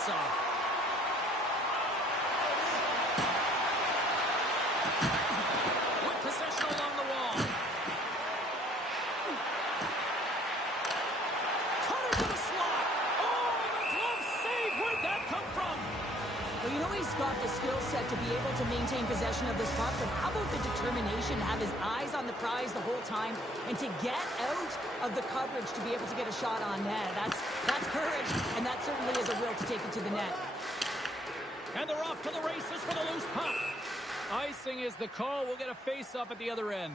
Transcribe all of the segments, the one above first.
faceoff. With possession along the wall. Cutter to the slot. Oh, the glove save. Where'd that come from? Well, you know he's got the skill set to be able to maintain possession of this puck, but how about the determination to have his eyes on the prize the whole time and to get out of the coverage to be able to get a shot on net? That's courage, and that certainly is a will to take it to the net. And they're off to the races for the loose puck. Icing is the call. We'll get a face-up at the other end.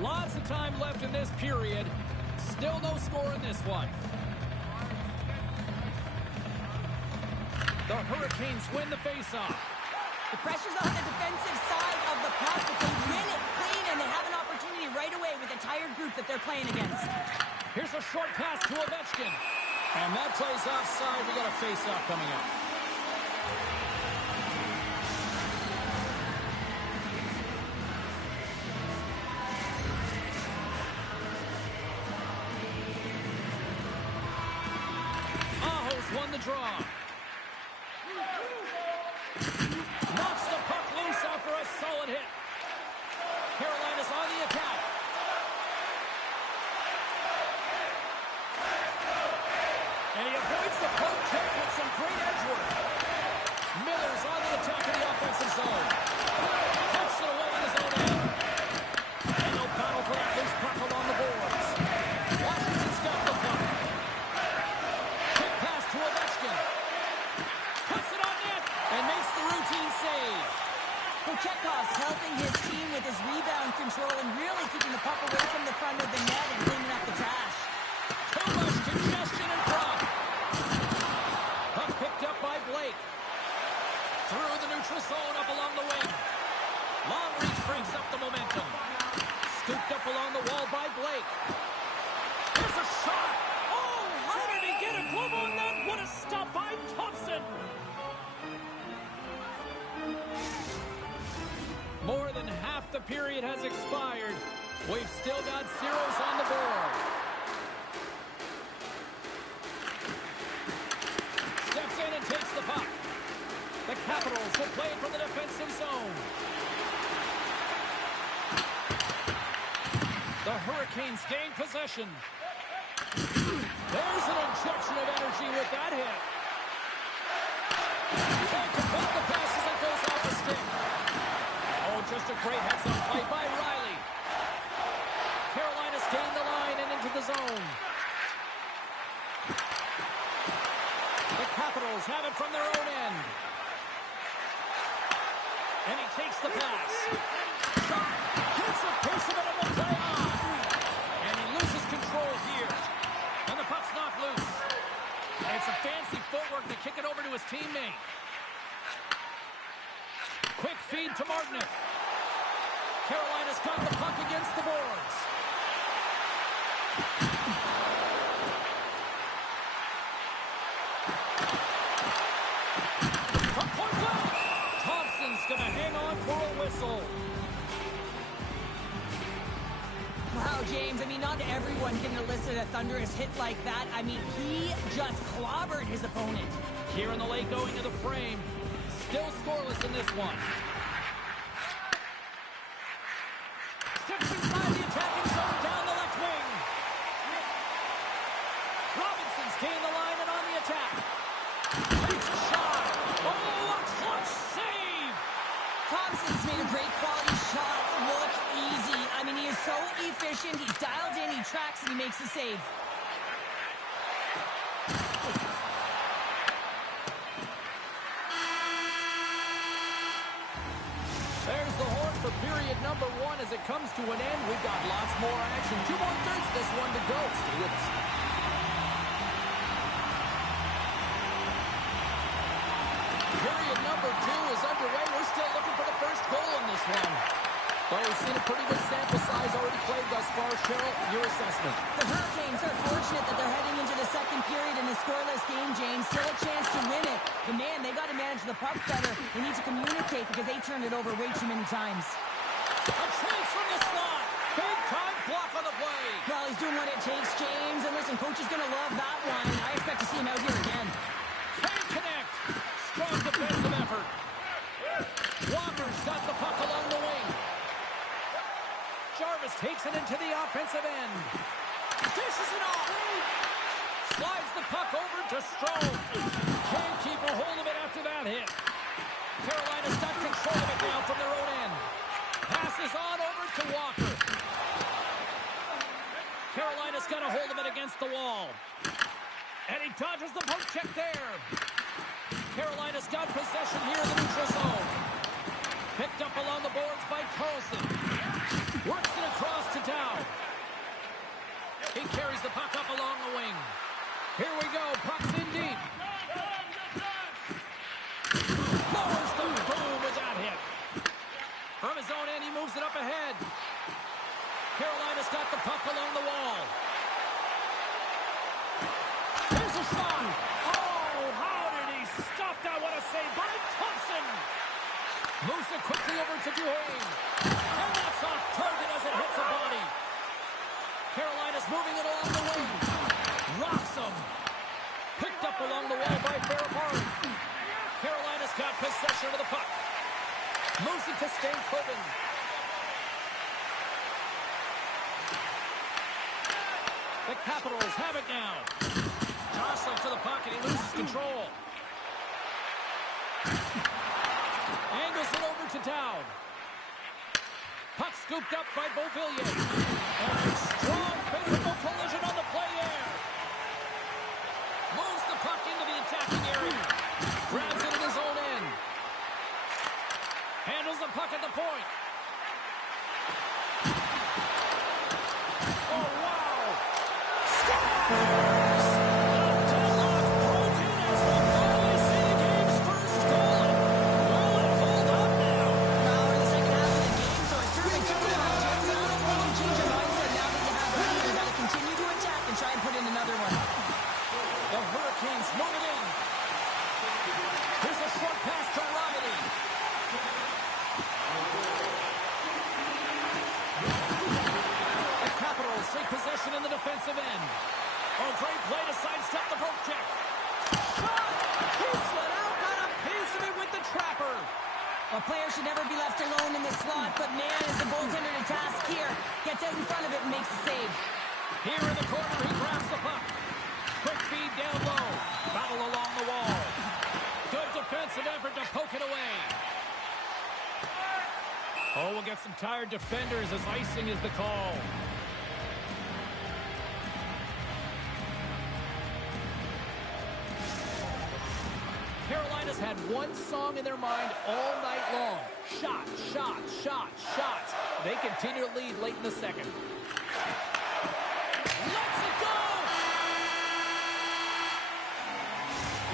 Lots of time left in this period. Still no score in this one. The Hurricanes win the faceoff. The pressure's on the defensive side of the puck, but they win it clean, and they have an opportunity right away with the tired group that they're playing against. Here's a short pass to Ovechkin. And that plays offside. We got a faceoff coming up. Aho's won the draw. Knocks the puck loose after a solid hit. Carolina's on the attack. And he avoids the poke check with some great edge work. Miller's on the attack in the offensive zone. Puts it away in his own end. And no battle for that loose puck along the boards. Washington's got the puck. Quick pass to Ovechkin. Puts it on net and makes the routine save. Kochetkov's helping his team with his rebound control and really keeping the puck away from the front of the net and cleaning up the trash. Too much congestion in front. Puck picked up by Blake. Through the neutral zone up along the wing. Long reach brings up the momentum. Scooped up along the wall by Blake. There's a shot. Oh, how did he get a glove on that? What a stop by Thompson. More than half the period has expired. We've still got zeros on the board. Steps in and takes the puck. The Capitals will play it from the defensive zone. The Hurricanes gain possession. There's an injection of energy with that hit. Trying to put the pass as it goes off the stick. Oh, just a great heads-up play by Riley. Carolina's gained the line and into the zone. The Capitals have it from their own end. And he takes the pass. Shot. Gets a piece of it and will play on. And he loses control here. And the puck's knocked loose. It's a fancy footwork to kick it over to his teammate. Quick feed to Martinook. Carolina's got the puck against the boards. From point blank, Thompson's going to hang on for a whistle. Wow, James, I mean, not everyone can elicit a thunderous hit like that. I mean, he just clobbered his opponent. Here in the late going to the frame. Still scoreless in this one. Steps inside the attacking zone down the left wing. Robinson's gained the line and on the attack. Takes a shot. Oh, a clutch save. Thompson's made a great quality shot look easy. I mean, he is so efficient. He's dialed in, he tracks, and he makes the save. There's the horn for period number one as it comes to an end. We've got lots more action. 2 more thirds, this one to go. Stay with us. Period number two is underway. We're still looking for the first goal in this one. Well, we've seen a pretty good sample size already played thus far. Cheryl, your assessment. The Hurricanes are fortunate that they're heading into the second period in a scoreless game, James. Still a chance to win it. But, man, they got to manage the puck better. They need to communicate because they turned it over way too many times. A chance from the slot. Big-time block on the play. Well, he's doing what it takes, James. And listen, coach is going to love that one. I expect to see him out here again. Can't connect. Strong defensive effort. Walker's got the puck along the wing. Jarvis takes it into the offensive end. Dishes it off. Slides the puck over to Strome. Can't keep a hold of it after that hit. Carolina's got control of it now from their own end. Passes on over to Walker. Carolina's got a hold of it against the wall. And he dodges the poke check there. Carolina's got possession here in the neutral zone. Picked up along the boards by Carlson. Works it across to Dow. He carries the puck up along the wing. Here we go. Puck's in deep. Lowers the boom with that hit. From his own end, he moves it up ahead. Carolina's got the puck along the wall. There's a shot. Oh, how did he stop that? What a save by Thompson. Moves it quickly over to Duhane. And that's off target as it hits a body. Carolina's moving it along the wing. Rocks him. Picked up along the wall by Farabari. Carolina's got possession of the puck. Moves it to Stankoven. The Capitals have it now. Jostling for the puck and he loses control. Angles it over to Dowd. Puck scooped up by Beauvillier. And a strong physical collision on the play there. Moves the puck into the attacking area. Grabs it at his own end. Handles the puck at the point. Oh, wow. Scores! The deadlock broken as we finally see the game's first goal. Will it hold up now? Now we're in the second half of the game, so it certainly took a while, James. I don't know if you change your mindset now that you have the lead. You've got to continue to attack and try and put in another one. The Hurricanes move it in. Here's a short pass to Riley. The Capitals take possession in the defensive end. Oh, great play to sidestep the poke check. Shot! Keeps it out. Got a piece of it with the trapper. A player should never be left alone in the slot, but man, is the goaltender to task here. Gets out in front of it and makes the save. Here in the corner, he grabs the puck. Quick feed down low. Battle along the wall. Good defensive effort to poke it away. Oh, we'll get some tired defenders as icing is the call. Carolina's had one song in their mind all night long. Shot, shot, shot, shots. They continue to lead late in the second. Let's it go!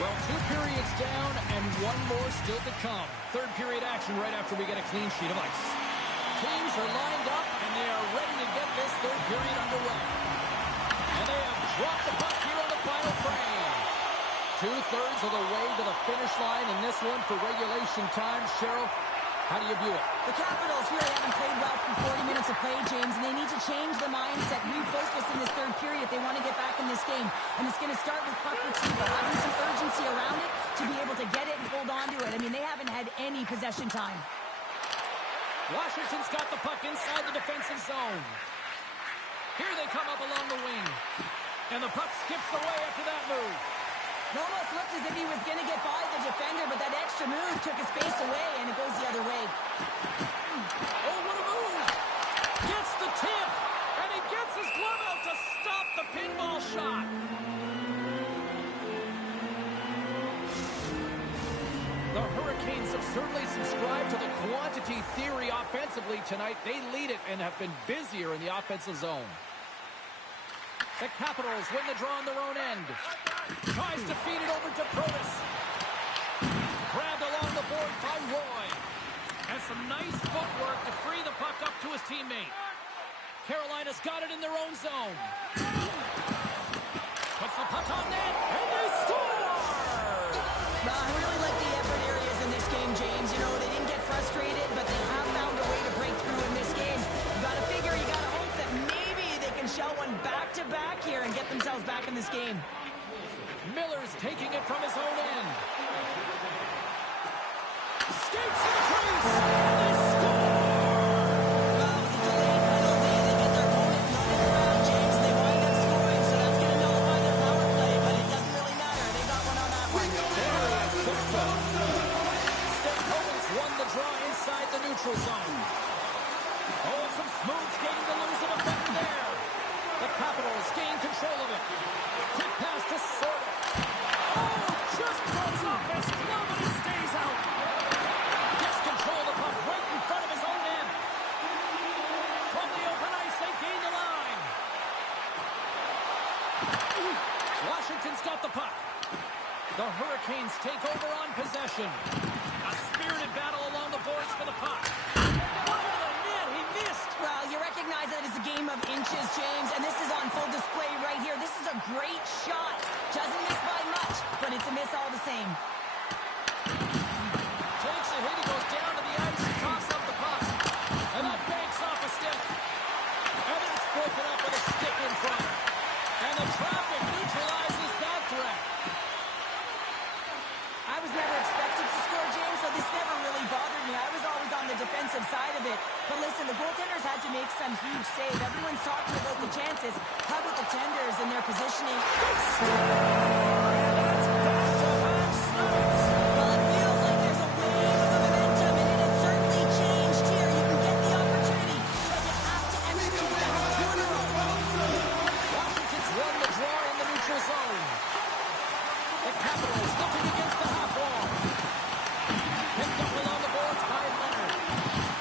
Well, 2 periods down and 1 more still to come. Third period action right after we get a clean sheet of ice. Teams are lined up and they are ready to get this third period underway. And they have dropped the puck here on the final frame. 2/3 of the way to the finish line in this one for regulation time. Cheryl, how do you view it? The Capitals really haven't played well for 40 minutes of play, James, and they need to change the mindset, refocus in this third period if they want to get back in this game. And it's going to start with puck retrieval, having some urgency around it to be able to get it and hold on to it. I mean, they haven't had any possession time. Washington's got the puck inside the defensive zone. Here they come up along the wing. And the puck skips away after that move. It almost looked as if he was going to get by the defender, but that extra move took his space away, and it goes the other way. Oh, what a move! Gets the tip, and he gets his glove out to stop the pinball shot. The Hurricanes have certainly subscribed to the quantity theory offensively tonight. They lead it and have been busier in the offensive zone. The Capitals win the draw on their own end. Tries to feed it over to Protas. Grabbed along the board by Roy. And some nice footwork to free the puck up to his teammate. Carolina's got it in their own zone. Puts the puck on net, and they score! I really like the effort areas in this game, James. You know, they didn't get frustrated, but they have found a way to break through in this game. You got to figure, you got to this game. Miller's taking it from his own end. Skates to the crease, and they score! Well, with the delayed penalty, they get their opponent not in the round, James. They wind up scoring, so that's going to nullify their power play, but it doesn't really matter. They got one on that one. Stamkos won the draw inside the neutral zone. Oh, some smooth skating to lose an effect there. The Capitals gain control of it. Quick pass to Sorda. Oh, just cuts off his glove and he stays out. Gets control of the puck right in front of his own end. From the open ice, they gain the line. Washington's got the puck. The Hurricanes take over on possession. A spirited battle along the boards for the puck. Well, you recognize that it's a game of inches, James, and this is on full display right here. This is a great shot. Doesn't miss by much, but it's a miss all the same. Takes a hit, he goes down to the ice, tosses up the puck, and that banks off a stick. And then it's broken up with a stick in front. And the traffic neutralizes that threat. I was never expected to score, James, so this never really bothered me. I was always on the defensive side of it. But listen, the goaltenders had to make some huge save. Everyone's talking about the chances. How about the tenders and their positioning? That's back-to-back snaps. Well, it feels like there's a wave of momentum, and it has certainly changed here. You can get the opportunity, but you have to execute that 2 in a row. Washington's won the draw in the neutral zone. The Capitals looking against the half wall. Picked up along the boards by Leonard.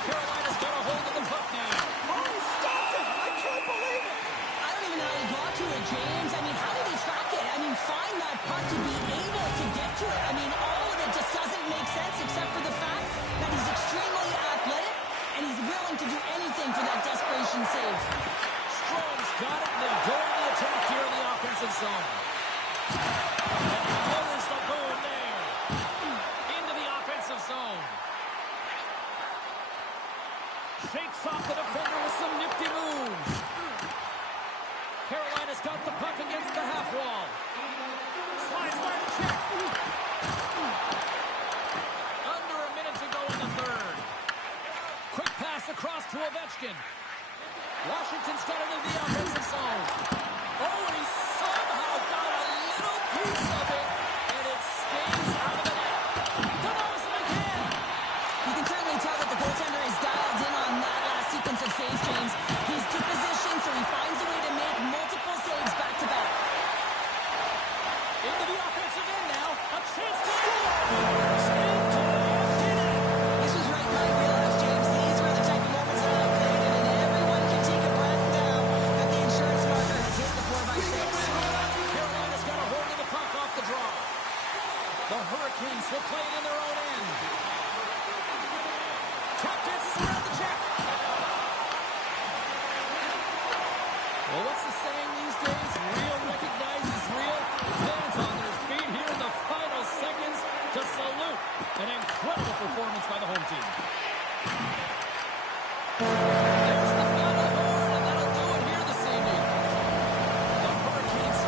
Carolina's got a hold of the puck now. Oh, he stopped it! I can't believe it! I don't even know how he got to it, James. I mean, how did he track it? I mean, find that puck to be able to get to it. I mean, all of it just doesn't make sense except for the fact that he's extremely athletic and he's willing to do anything for that desperation save. Strom's got it, and they go to the attack here in the offensive zone. And he lowers the boom there. Into the offensive zone. Shakes off the defender with some nifty moves. Carolina's got the puck against the half wall. Slides by the check. Under a minute to go in the third. Quick pass across to Ovechkin. Washington's got it into the offensive zone. Oh, and he somehow got a little piece of it, and it stays out of the net. DeRozan again. You can certainly tell that the goaltender is dialed in on that last sequence of saves, James. He's too positioned, so he finds a way to make multiple saves back-to-back. Into the offensive end now. A chance to score. This was right in my wheelhouse, James. These were the type of moments that I played in, and everyone can take a breath now that the insurance marker has hit the 4x6. Carolina's got a hold of the puck off the draw. The Hurricanes will play it in their own end. Tap dances around the check. Well, what's the saying these days? Real recognizes real. Fans on their feet here in the final seconds to salute an incredible performance by the home team. There's the final horn, and that'll do it here this evening. The Hurricanes.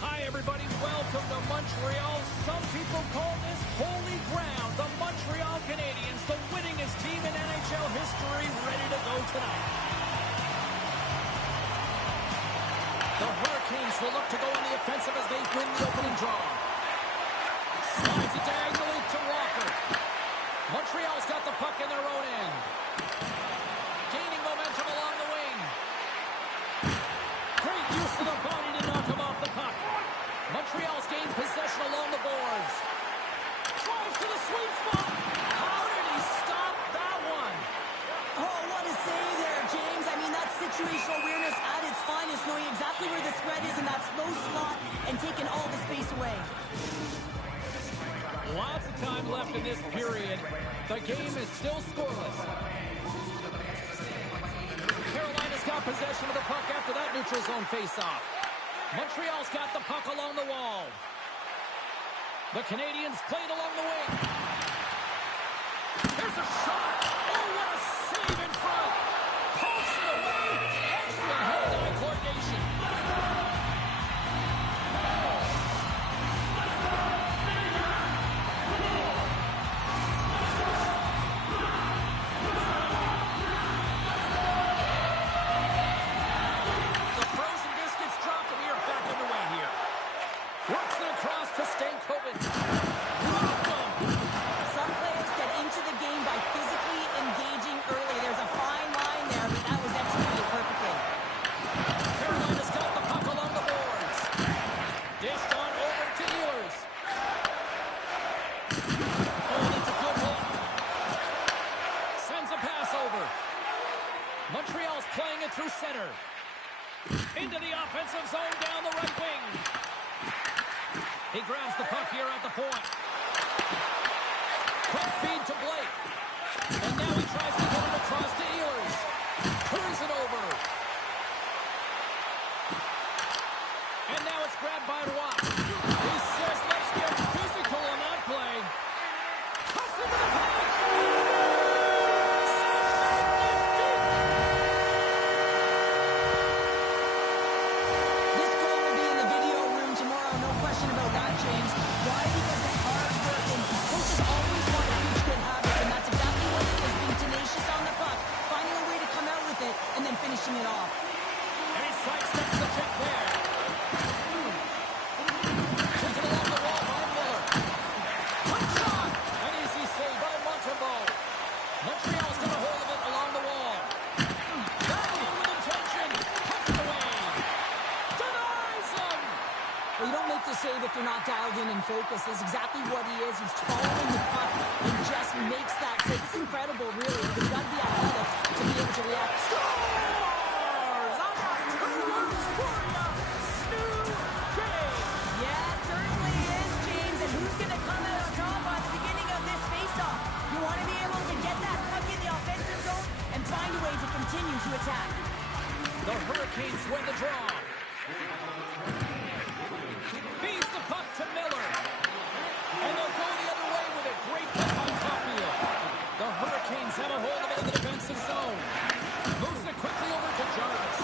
Hi, everybody. Welcome to Montreal. Some people call this holy ground. The Montreal Canadiens, the winningest team in NHL history, ready to go tonight. The Hurricanes will look to go on the offensive as they win the opening draw. Slides it diagonally to Walker. Montreal's got the puck in their own end. Gaining momentum along the wing. Great use of the body to knock him off the puck. Montreal's gained possession along the boards. Drives to the sweet spot. How did he stop that one? Oh, what a save there, James. I mean, that's situational awareness at its finest, knowing exactly where the threat is in that slow slot and taking all the space away. Lots of time. left in this period. The game is still scoreless. Carolina's got possession of the puck after that neutral zone faceoff. Montreal's got the puck along the wall. The Canadians play it along the wing. There's a shot. Oh, what a save in front. Pulls it away. Excellent hand-eye coordination. The frozen biscuits dropped, and we are back underway here. Works it across to Stankoven. Some players get into the game by physically engaging early. There's a fine line there, but that was executed perfectly. Carolina's got the puck along the boards. Dished on over to Ehlers. Oh, that's a good hit. Sends a pass over. Montreal's playing it through center. Into the offensive zone down the right wing. He grabs the puck here at the point. Quick feed to Blake. And now he tries to get it across to Ehlers. Turns it over. And now it's grabbed by Roy. He says, let's get physical on that play. Cuts into the paint. This goal will be in the video room tomorrow, no question about that, James. Why? Because it's hard work, and coaches always want to teach good habits, and that's exactly what it is, being tenacious on the puck, finding a way to come out with it, and then finishing it off. And he sidesteps the check there. Taken along the wall by Miller. Quick shot. An easy save by Montembeault. Montreal's got a hold of it along the wall. Back in with intention. Tucked away. Denies him. Well, you don't make the save if you're not dialed in and focused. That's exactly what he is. He's following the puck and just makes that save. It's incredible, really. You've got to be athletic to be able to react. Scores on the Warriors. New game. Yeah, it certainly is, James. And who's going to come out on top by the beginning of this faceoff? You want to be able to get that puck in the offensive zone and find a way to continue to attack. The Hurricanes win the draw. Feeds the puck to Miller. And they'll go the other way with it. Great play by Caulfield. The Hurricanes have a hold of it in the defensive zone. Moves it quickly over to Jarvis.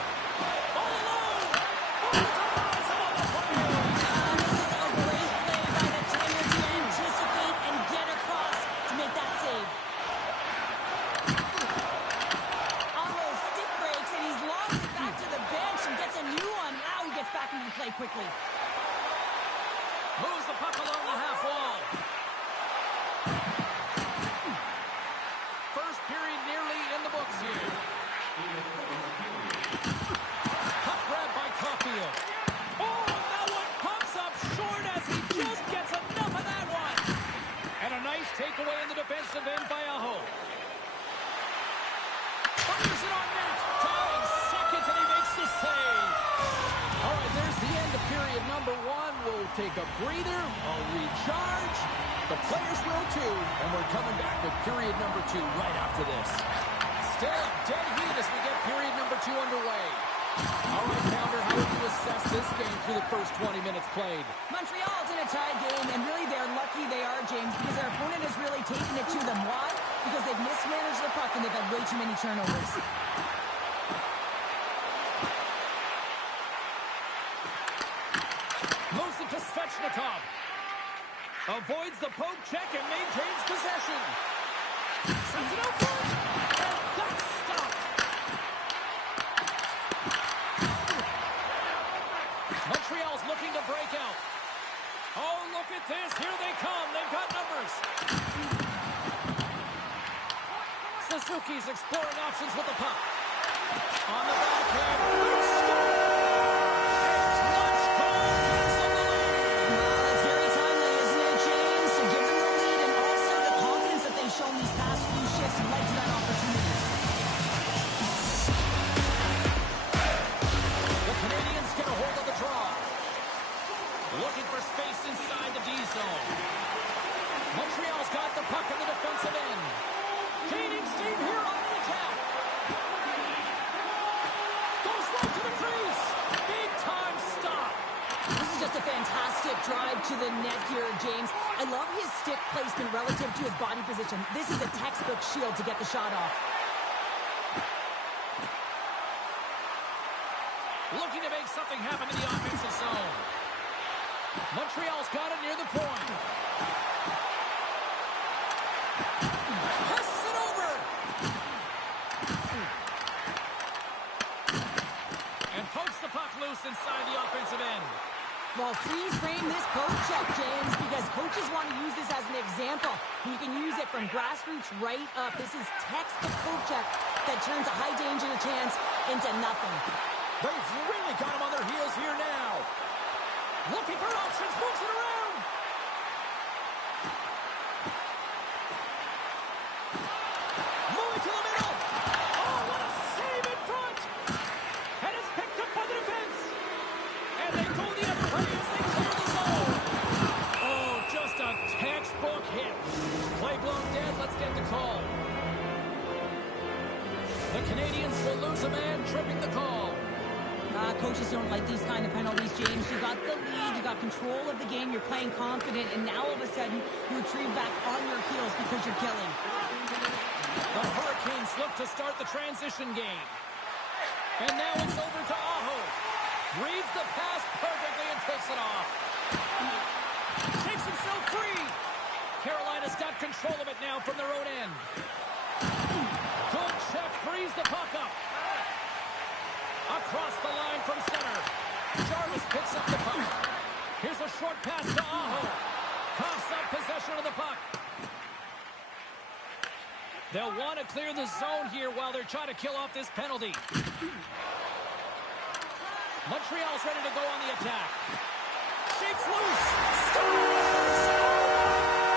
All alone. Oh, denies him on the play. This is a great play by the Tigers to anticipate and get across to make that save. Almost stick breaks, and he's lost it back to the bench and gets a new one. Now he gets back into play quickly. Moves the puck along the half wall. First period nearly in the books here. Puck grab by Caulfield. Oh, and that one pumps up short as he just gets enough of that one. And a nice takeaway in the defensive end by Aho. Fires it on net. Tying seconds, and he makes the save. All right, there's the end of period number one. We'll take a breather, a recharge. The players will too, and we're coming back with period number two right after this. Still a dead heat as we get period number two underway. All right, Pounder, how would you assess this game through the first 20 minutes played? Montreal's in a tie game, and really they're lucky they are, James, because their opponent has really taken it to them. Why? Because they've mismanaged the puck and they've had way too many turnovers. Moves it to Svechnikov. Avoids the poke check and maintains possession. Sends it out front. And that's stopped. Montreal's looking to break out. Oh, look at this. Here they come. They've got numbers. Suzuki's exploring options with the puck. On the backhand. Score! It's Luchko gives them the lead. Well, it's very timely, isn't it, James? To give them the lead and also the confidence that they've shown these past few shifts led to that opportunity. The Canadians get a hold of the draw. Looking for space inside the D zone. Montreal's got the the net here, James. I love his stick placement relative to his body position. This is a textbook shield to get the shot off. Looking to make something happen in the offensive zone. Montreal's got it near the point. Passes it over. And pokes the puck loose inside the offensive end. Well, please frame this poke check, James, because coaches want to use this as an example. You can use it from grassroots right up. This is textbook poke check that turns a high danger chance into nothing. They've really got him on their heels here now. Looking for options, moves it around. Moving to the middle. Oh, what a save in front. And it's picked up by the defense. And they go the other way as they clear the zone. Oh, just a textbook hit. Play blown dead. Let's get the call. The Canadians will lose a man, tripping the call. Coaches don't like these kind of penalties, James. You got the lead, you got control of the game, you're playing confident, and now all of a sudden you retrieve back on your heels because you're killing. The Hurricanes look to start the transition game. And now it's over to Aho. Reads the pass perfectly and takes it off. Takes himself free. Carolina's got control of it now from their own end. Good check, frees the puck up. Across the line from center. Jarvis picks up the puck. Here's a short pass to Aho. Coughs up possession of the puck. They'll want to clear the zone here while they're trying to kill off this penalty. Montreal's ready to go on the attack. Shakes loose. Scores!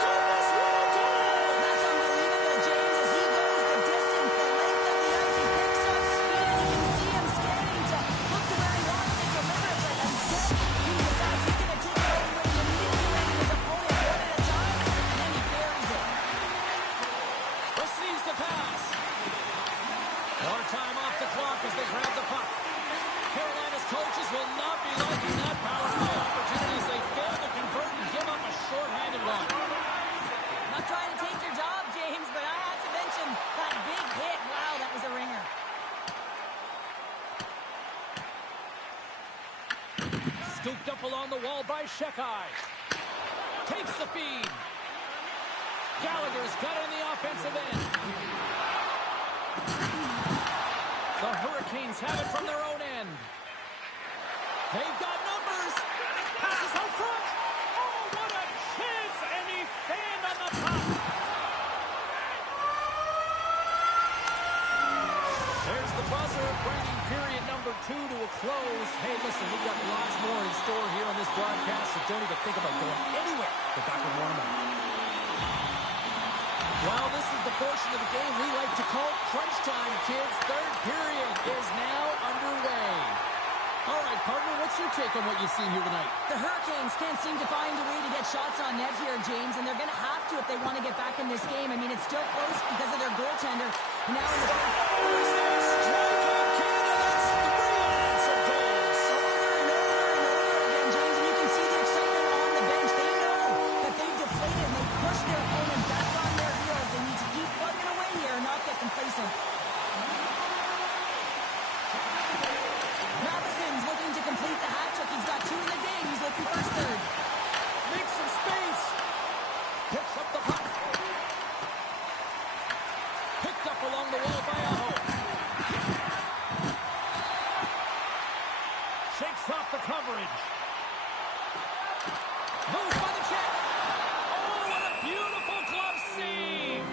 Goodness, what a goal! That's unbelievable, James, as he goes the distance, the length of the ice. He picks up speed, and you can see him scanning to look to where he wants to deliver it, but instead he decides he's going to take it all the way to manipulating his opponent one at a time, and then he buries it. Receives the pass. More time off the clock as they grab the puck. Carolina's coaches will not be liking that power play opportunity as they fail to convert and give up a short-handed one. Not trying to take your job, James, but I had to mention that big hit. Wow, that was a ringer. Scooped up along the wall by Shekai. Takes the feed. Gallagher's got it in the offensive end. The Hurricanes have it from their own end. They've got numbers. Passes out front. Oh, what a chance! And he fanned on the puck. There's the buzzer, bringing period number 2 to a close. Hey, listen, we've got lots more in store here on this broadcast, so don't even think about going anywhere. Get back and warm up. Well, this is the portion of the game we like to call crunch time, kids. Third period is now underway. All right, partner, what's your take on what you've seen here tonight? The Hurricanes can't seem to find a way to get shots on net here, James, and they're going to have to if they want to get back in this game. I mean, it's still close because of their goaltender. Now in the Matheson's looking to complete the hat trick. He's got 2 in the game. He's looking for his third. Makes some space. Picks up the puck. Picked up along the wall by Aho. Shakes off the coverage. Moves by the check. Oh, what a beautiful glove save.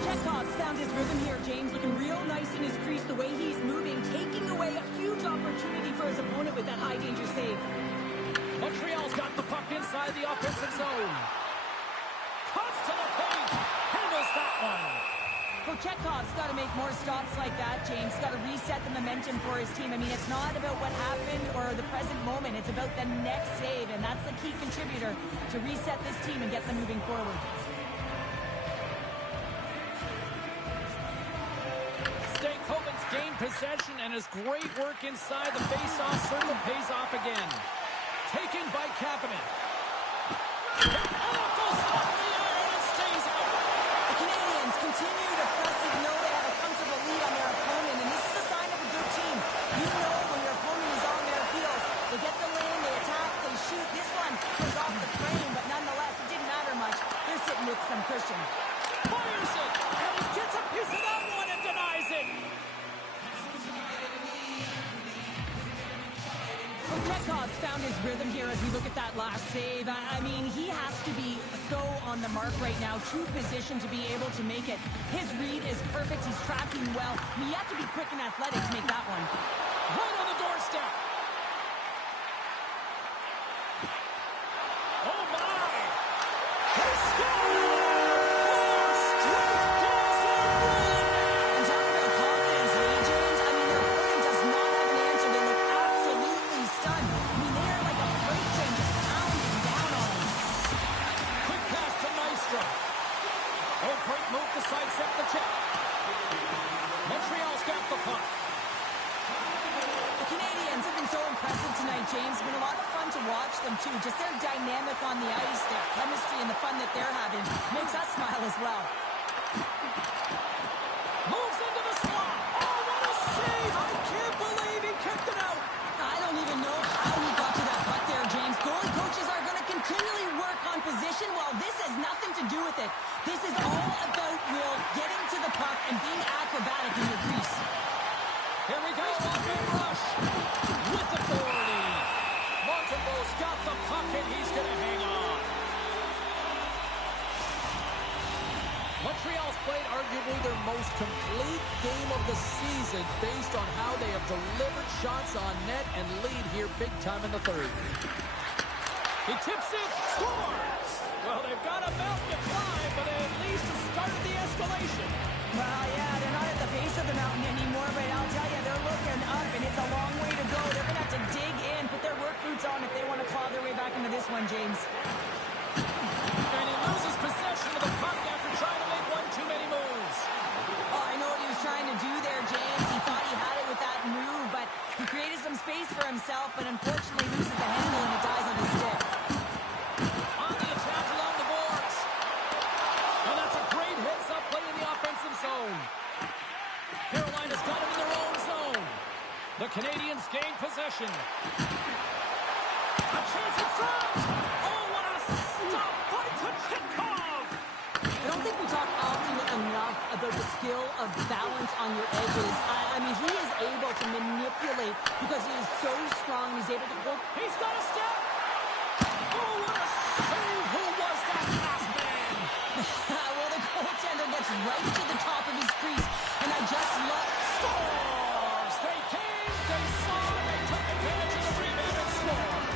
Chekhov's found his rhythm here, James, looking real nice in his crease, the way he's moving, taking away a huge opportunity for his opponent with that high-danger save. Montreal's got the puck inside the offensive zone. Cuts to the paint. Handles that one. Chekhov's got to make more stops like that, James. Got to reset the momentum for his team. I mean, it's not about what happened or the present moment. It's about the next save, and that's the key contributor to reset this team and get them moving forward. possession, and his great work inside the face-off circle pays off again. Taken by Kapanen. Oh, it goes off the iron and stays out. The Canadians continue to press even though they have a comfortable lead on their opponent, and this is a sign of a good team. You know when your opponent is on their heels, they get the lane, they attack, they shoot. This one goes off the frame, but nonetheless, it didn't matter much. They're sitting with some cushion. Fires it, and he gets a piece of that one and denies it. Chekhov's found his rhythm here as we look at that last save. I mean, he has to be so on the mark right now, true position to be able to make it. His read is perfect. He's tracking well. I mean, you have to be quick and athletic to make that one. Right on the doorstep. Oh, my. He scores! And talk about confidence, Lee James. I mean, their opponent does not have an answer. They look absolutely stunned. I mean, they are like a freight train just pounding down on them. Quick pass to Nystrom. Oh, great move to sidestep the check. Montreal's got the puck. The Canadians have been so impressive tonight, James. It's been a lot of fun to watch them, too. Just their dynamic on the ice, their chemistry, and the fun that they're having makes us smile as well. Moves into the slot. Oh, what a save! I can't believe he kicked it out. I don't even know how he got to that puck there, James. Goalie coaches are going to continually work on position. Well, this has nothing to do with it. This is all about Will getting to the puck and being acrobatic in your crease. Here we go, one-man rush. With authority. Montembeau's got the puck, and he's going to hang on. Montreal's played arguably their most complete game of the season based on how they have delivered shots on net and lead here big time in the third. He tips it, scores! Well, they've got a mountain to climb, but at least it started the escalation. Well, yeah, they're not at the base of the mountain anymore, but I'll tell you, they're looking up, and it's a long way to go. They're going to have to dig in, put their work boots on if they want to claw their way back into this one, James. And he loses possession of the puck after trying to make one too many moves. Oh, I know what he was trying to do there, James. He thought he had it with that move, but he created some space for himself, but unfortunately loses the handle and it dies on his stick. On the attack along the boards. And that's a great heads-up play in the offensive zone. Carolina's got it in their own zone. The Canadians gain possession. A chance in front. Oh, what a stop by Kochetkov. I don't think we talk often enough about the skill of balance on your edges. I mean, he is able to manipulate because he is so strong. He's able to hold. He's got a step. Oh, what a save. Who was that last man? Well, the goaltender gets right to the top of his crease, and I just love. Scores! They came, they saw, they took advantage of the rebound and scored.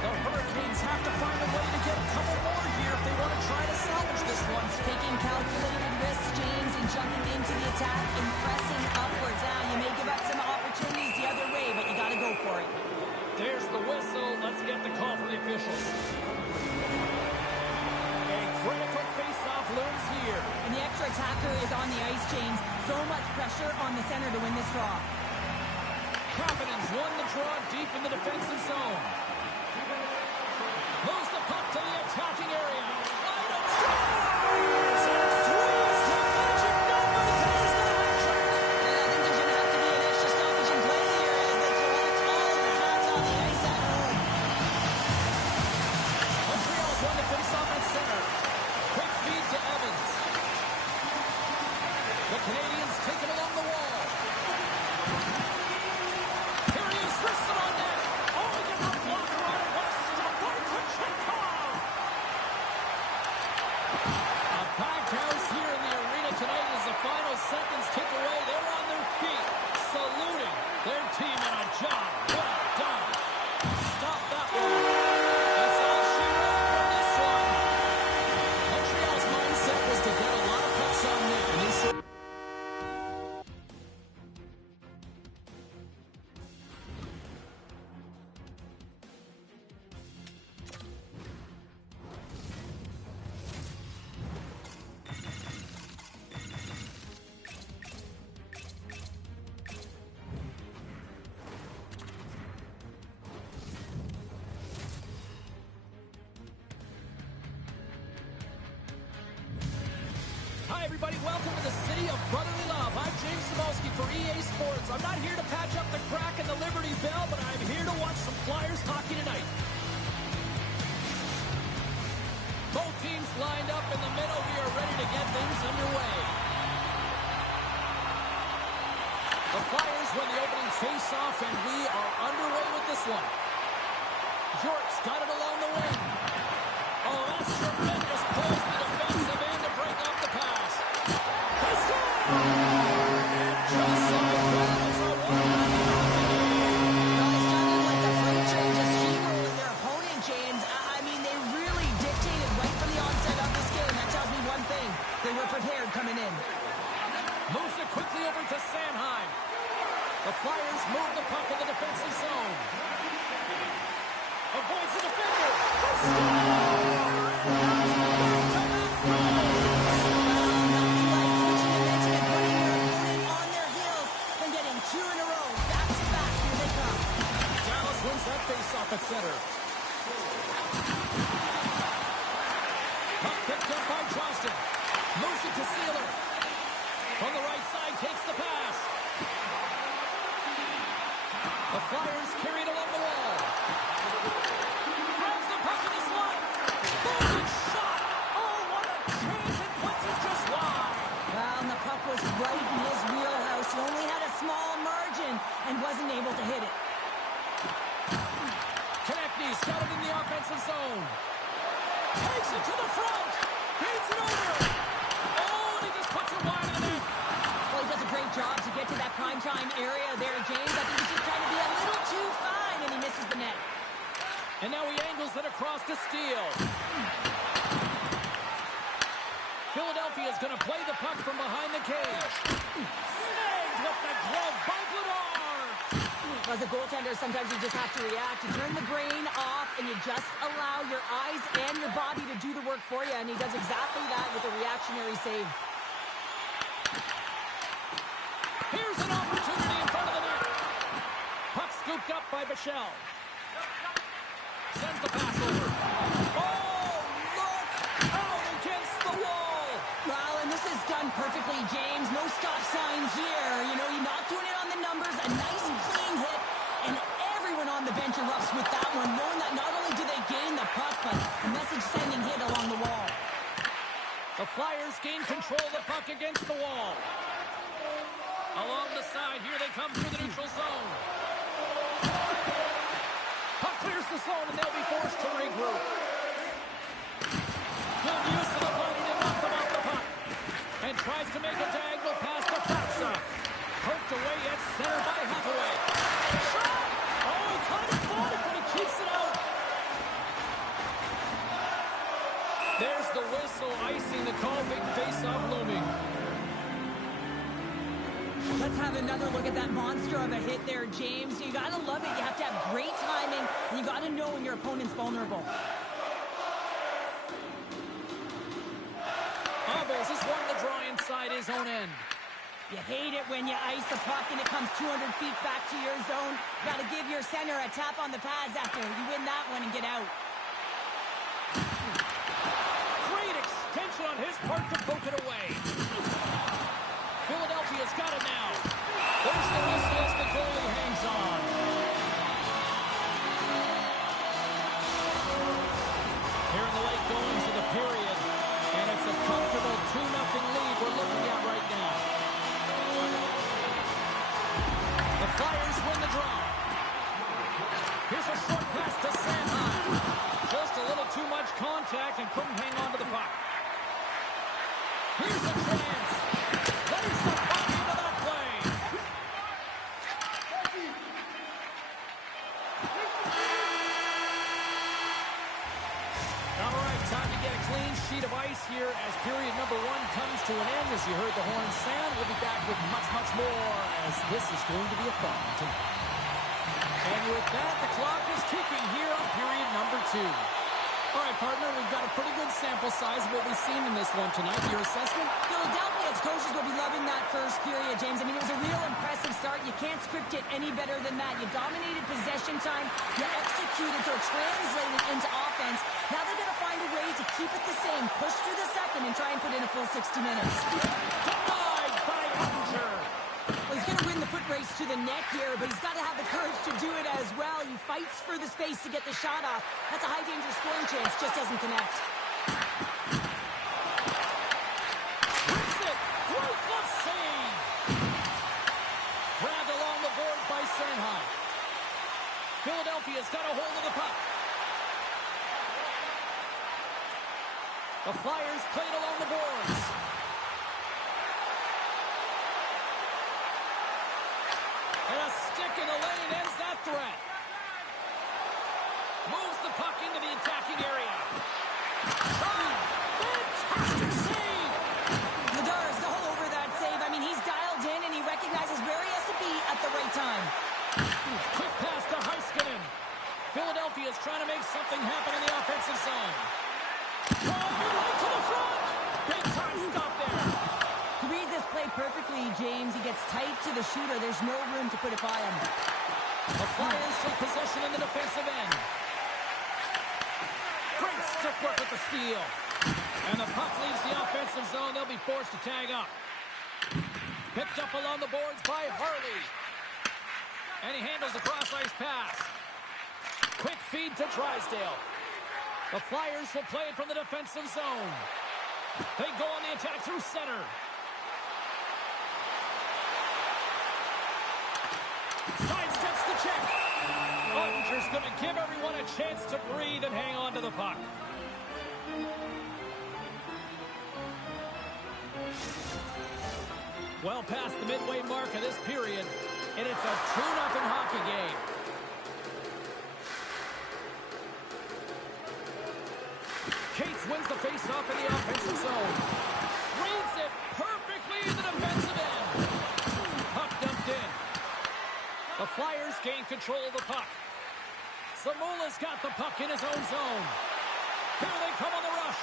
The Hurricanes have to find a way to get a couple more here if they want to try to salvage this one. Taking calculated risks, James, and jumping into the attack and pressing upwards. Now, you may give up some opportunities the other way, but you got to go for it. There's the whistle. Let's get the call from the officials. A critical face-off looms here. And the extra attacker is on the ice, James. So much pressure on the center to win this draw. Kapanen's won the draw deep in the defensive zone. Moves the puck to the attacking area. Line up, scores! And three is the magic number. There's the hat-trick. And I think there's going to have to be an extra stoppage in play here as they collect all the cats on the ice at home. Montreal's won the face-off at center. Quick feed to Evans. The Canadians take it along the wall. Here he is, wristed on net. Oh, he gets a blocker on it. What a stop by Kochetkov. A packed house here in the arena tonight as the final seconds tick away. They're on their feet, saluting their team on a job well done. Stop that one. That's all she wrote from this one. Montreal's mindset was to get a lot of pucks on net, and they said everybody. Welcome to the city of brotherly love. I'm James Cybulski for EA Sports. I'm not here to patch up the crack in the Liberty Bell, but I'm here to watch some Flyers hockey tonight. Both teams lined up in the middle. We are ready to get things underway. The Flyers win the opening face-off, and we are underway with this one. York's got it along the wing. Oh, that's tremendous. Pulls the defensive end to break off the pass. They score! And just like that, it's a 1-0 game. Well, they started like the freight train, just steamrolling their opponent, James. I mean, they really dictated right from the onset of this game. That tells me one thing. They were prepared coming in. Moves it quickly over to Sanheim. The Flyers move the puck in the defensive zone. Avoids the defender. They score! Wins that face-off at center. Puck picked up by Johnston. Moves it to Sealer. From the right side, takes the pass. The Flyers carry it along the wall. Grabs the puck in the slot. Boom, shot. Oh, what a chance. It puts it just wide. Well, and the puck was right in his wheelhouse. He only had a small margin and wasn't able to hit it. Konechny's got it in the offensive zone. Takes it to the front. Feeds it over. Oh, and he just puts it wide of the net. Well, he does a great job to get to that primetime area there, James. I think he's just trying to be a little too fine, and he misses the net. And now he angles it across to Steele. Philadelphia is going to play the puck from behind the cage. Snagged with the glove by Vladar. As a goaltender, sometimes you just have to react. You turn the brain off, and you just allow your eyes and your body to do the work for you, and he does exactly that with a reactionary save. Here's an opportunity in front of the net. Puck scooped up by Bichelle. Sends the pass over. Oh, look out against the wall. Well, and this is done perfectly, James. No stop signs here. You know, you're not doing it on the numbers. A nice, clean hit, and everyone on the bench erupts with that one, knowing that not only do they gain the puck, but a message-sending hit along the wall. The Flyers gain control of the puck against the wall. Along the side, here they come through the neutral zone. Puck clears the zone, and they'll be forced to regroup. Good use of the body to knock them off the puck. And tries to make a diagonal pass to Faksa. Poked away at center by Hathaway. Shot! Oh, he kind of fought it, but he keeps it out. There's the whistle, icing the call. Big face-off looming. Let's have another look at that monster of a hit there, James. You gotta love it. You have to have great timing, and you gotta know when your opponent's vulnerable. Abels has won the draw inside his own end. You hate it when you ice the puck and it comes 200 feet back to your zone. You gotta give your center a tap on the pads after you win that one and get out. Great extension on his part to poke it away. Philadelphia's got it now. There's the whistle as the goalie hangs on. Here in the late goings of the period, and it's a comfortable 2-0 lead we're looking at right now. The Flyers win the draw. Here's a short pass to Sanheim. Just a little too much contact and couldn't hang on to the puck. Here's a chance. There's the puck into that play. All right, time to get a clean sheet of ice here as period number 1 comes to an end. As you heard the horn sound, we'll be back with much, much more as this is going to be a fun tonight. And with that, the clock is ticking here on period number 2. All right, partner, we've got a pretty good sample size of what we've seen in this one tonight. Your assessment? Philadelphia's coaches will be loving that first period, James. I mean, it was a real impressive start. You can't script it any better than that. You dominated possession time. You executed, so it translated into offense. Now they've got to find a way to Keep it the same. Push through the second and try and put in a full 60 minutes. Denied by Oettinger. Well, he's going to win the foot race to the net here, but he's got to have the courage to do it as well. He fights for the space to get the shot off. That's a high danger scoring chance. Just doesn't connect. Hits it. Ruthless save. Grabbed along the boards by Sanheim. Philadelphia's got a hold of the puck. The Flyers played along the boards. And a stick in the lane ends that threat. Moves the puck into the attacking area. Fantastic save! Nadar is all over that save. I mean, he's dialed in and he recognizes where he has to be at the right time. Quick pass to Heiskanen. Philadelphia's trying to make something happen in the offensive zone. Right to the front! Big time stop there. He reads this play perfectly, James. He gets tight to the shooter. There's no room to put it by him. The Flyers take possession in the defensive end. Great stick work with the steal. And the puck leaves the offensive zone. They'll be forced to tag up. Picked up along the boards by Harley. And he handles the cross-ice pass. Quick feed to Drysdale. The Flyers will play it from the defensive zone. They go on the attack through center. Sidesteps the check. Oettinger's going to give everyone a chance to breathe and hang on to the puck. Well past the midway mark of this period, and it's a 2-0 hockey game. Cates wins the faceoff in the offensive zone. Reads it perfectly in the defensive end. Puck dumped in. The Flyers gain control of the puck. Zamula's got the puck in his own zone. Here they come on the rush.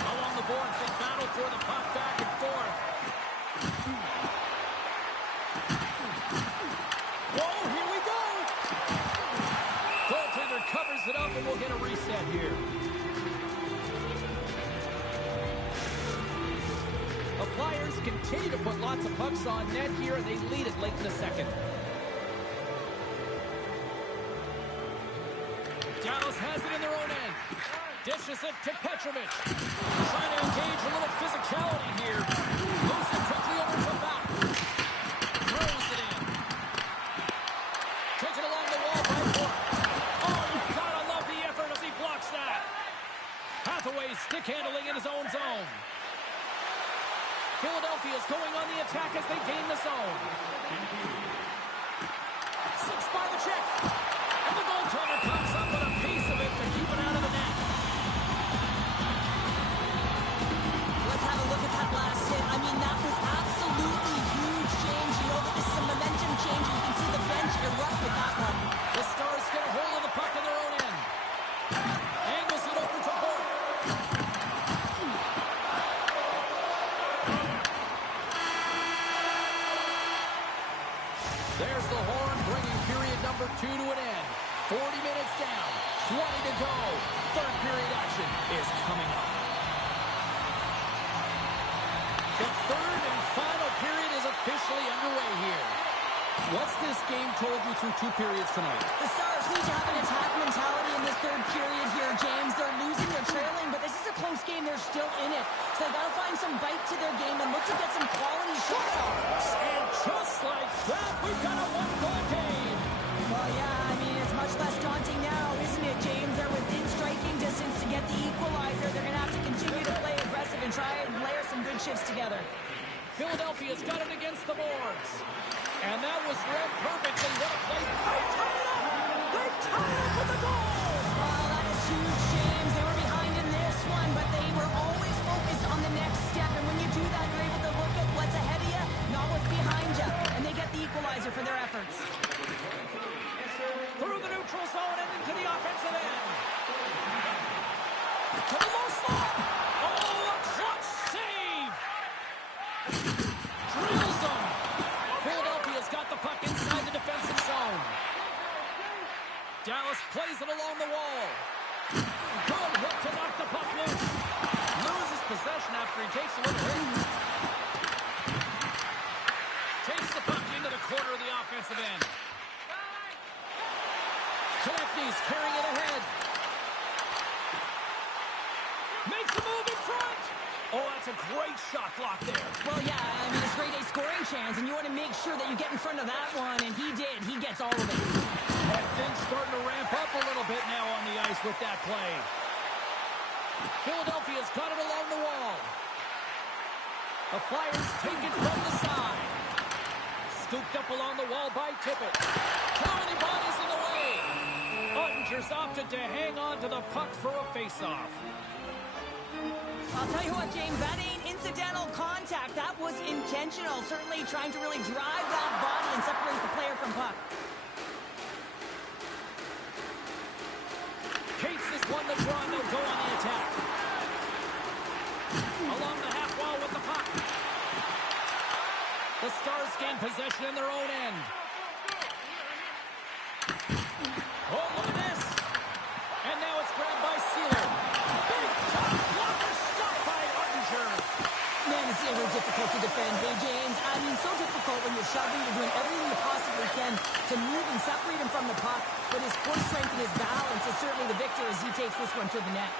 Along the boards, they battle for the puck back and forth. Whoa, here we go. Goaltender covers it up, and we'll get a reset here. The Flyers continue to put lots of pucks on net here, and they lead it late in the second. Dallas has it in their own end. Dishes it to Petrovic. Trying to engage a little physicality here. Moves it quickly over to back. Throws it in. Taken along the wall by Ford. Oh, you gotta love the effort as he blocks that. Hathaway stick handling in his own zone. Philadelphia's going on the attack as they gain the zone. Six by the check. And the goaltender comes up with a piece of it to keep it out of the net. Let's have a look at that last hit. I mean, that was absolutely huge, James. You know that this is a momentum change, and you can see the bench erupt with that one. The Stars get a hold of the puck in their own end. Angles it over to Holt. There's the horn, bringing period number 2 to an end. 40 minutes down, 20 to go. Third period action is coming up. The third and final period is officially underway here. What's this game told you through 2 periods tonight? The Stars need to have an attack mentality in this third period here, James. They're losing, they're trailing, but this is a close game. They're still in it. So they got to find some bite to their game and look to get some quality shots off. And just like that, we've got a 1-goal game. Well, yeah, I mean, it's much less daunting now, isn't it, James? They're within striking distance to get the equalizer. They're going to have to continue to play aggressive and try and layer some good shifts together. Philadelphia's got it against the boards. And that was read perfectly. What a play. They tie it up! They tie it up with the goal! Well, that is huge, James. They were behind in this one, but they were always focused on the next step. And when you do that, you're able to look at what's ahead of you, not what's behind you. And they get the equalizer for their efforts. Through the neutral zone and into the offensive end. To the low slot. Oh, a clutch save! Drills them. Philadelphia's got the puck inside the defensive zone. Dallas plays it along the wall. after he takes a little hit. Takes the puck into the corner of the offensive end. Konechny's carrying it ahead. Makes a move in front. Oh, that's a great shot block there. Well, yeah, I mean, it's grade A scoring chance, and you want to make sure that you get in front of that one, and he did. He gets all of it. And things starting to ramp up a little bit now on the ice with that play. Philadelphia's got it along the wall. The Flyers take it from the side. Scooped up along the wall by Tippett. Too many bodies in the way. Ottinger's opted to hang on to the puck for a face-off. I'll tell you what, James, that ain't incidental contact. That was intentional. Certainly trying to really drive that body and separate the player from puck. Cates has won the draw, and they'll go on the attack. Along the half wall with the puck. The Stars gain possession in their own end. Oh, look at this. And now it's grabbed by Sealer. Big top blocker stopped by Ottinger. Man, it's ever difficult to defend. Hey, James, I mean, so difficult when you're shoving, you're doing everything you possibly can to move and separate him from the puck. But his core strength and his balance is certainly the victor as he takes this one to the net.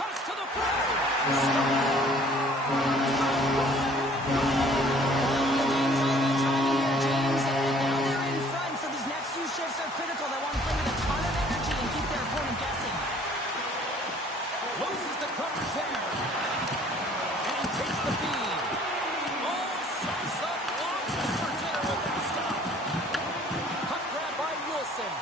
Cuts to the front. Are critical. They want to play with a ton of energy and keep their opponent guessing. Loses the coverage there. And he takes the feed. Oh, sauce up options for dinner with that stop. Puck grab by Wilson.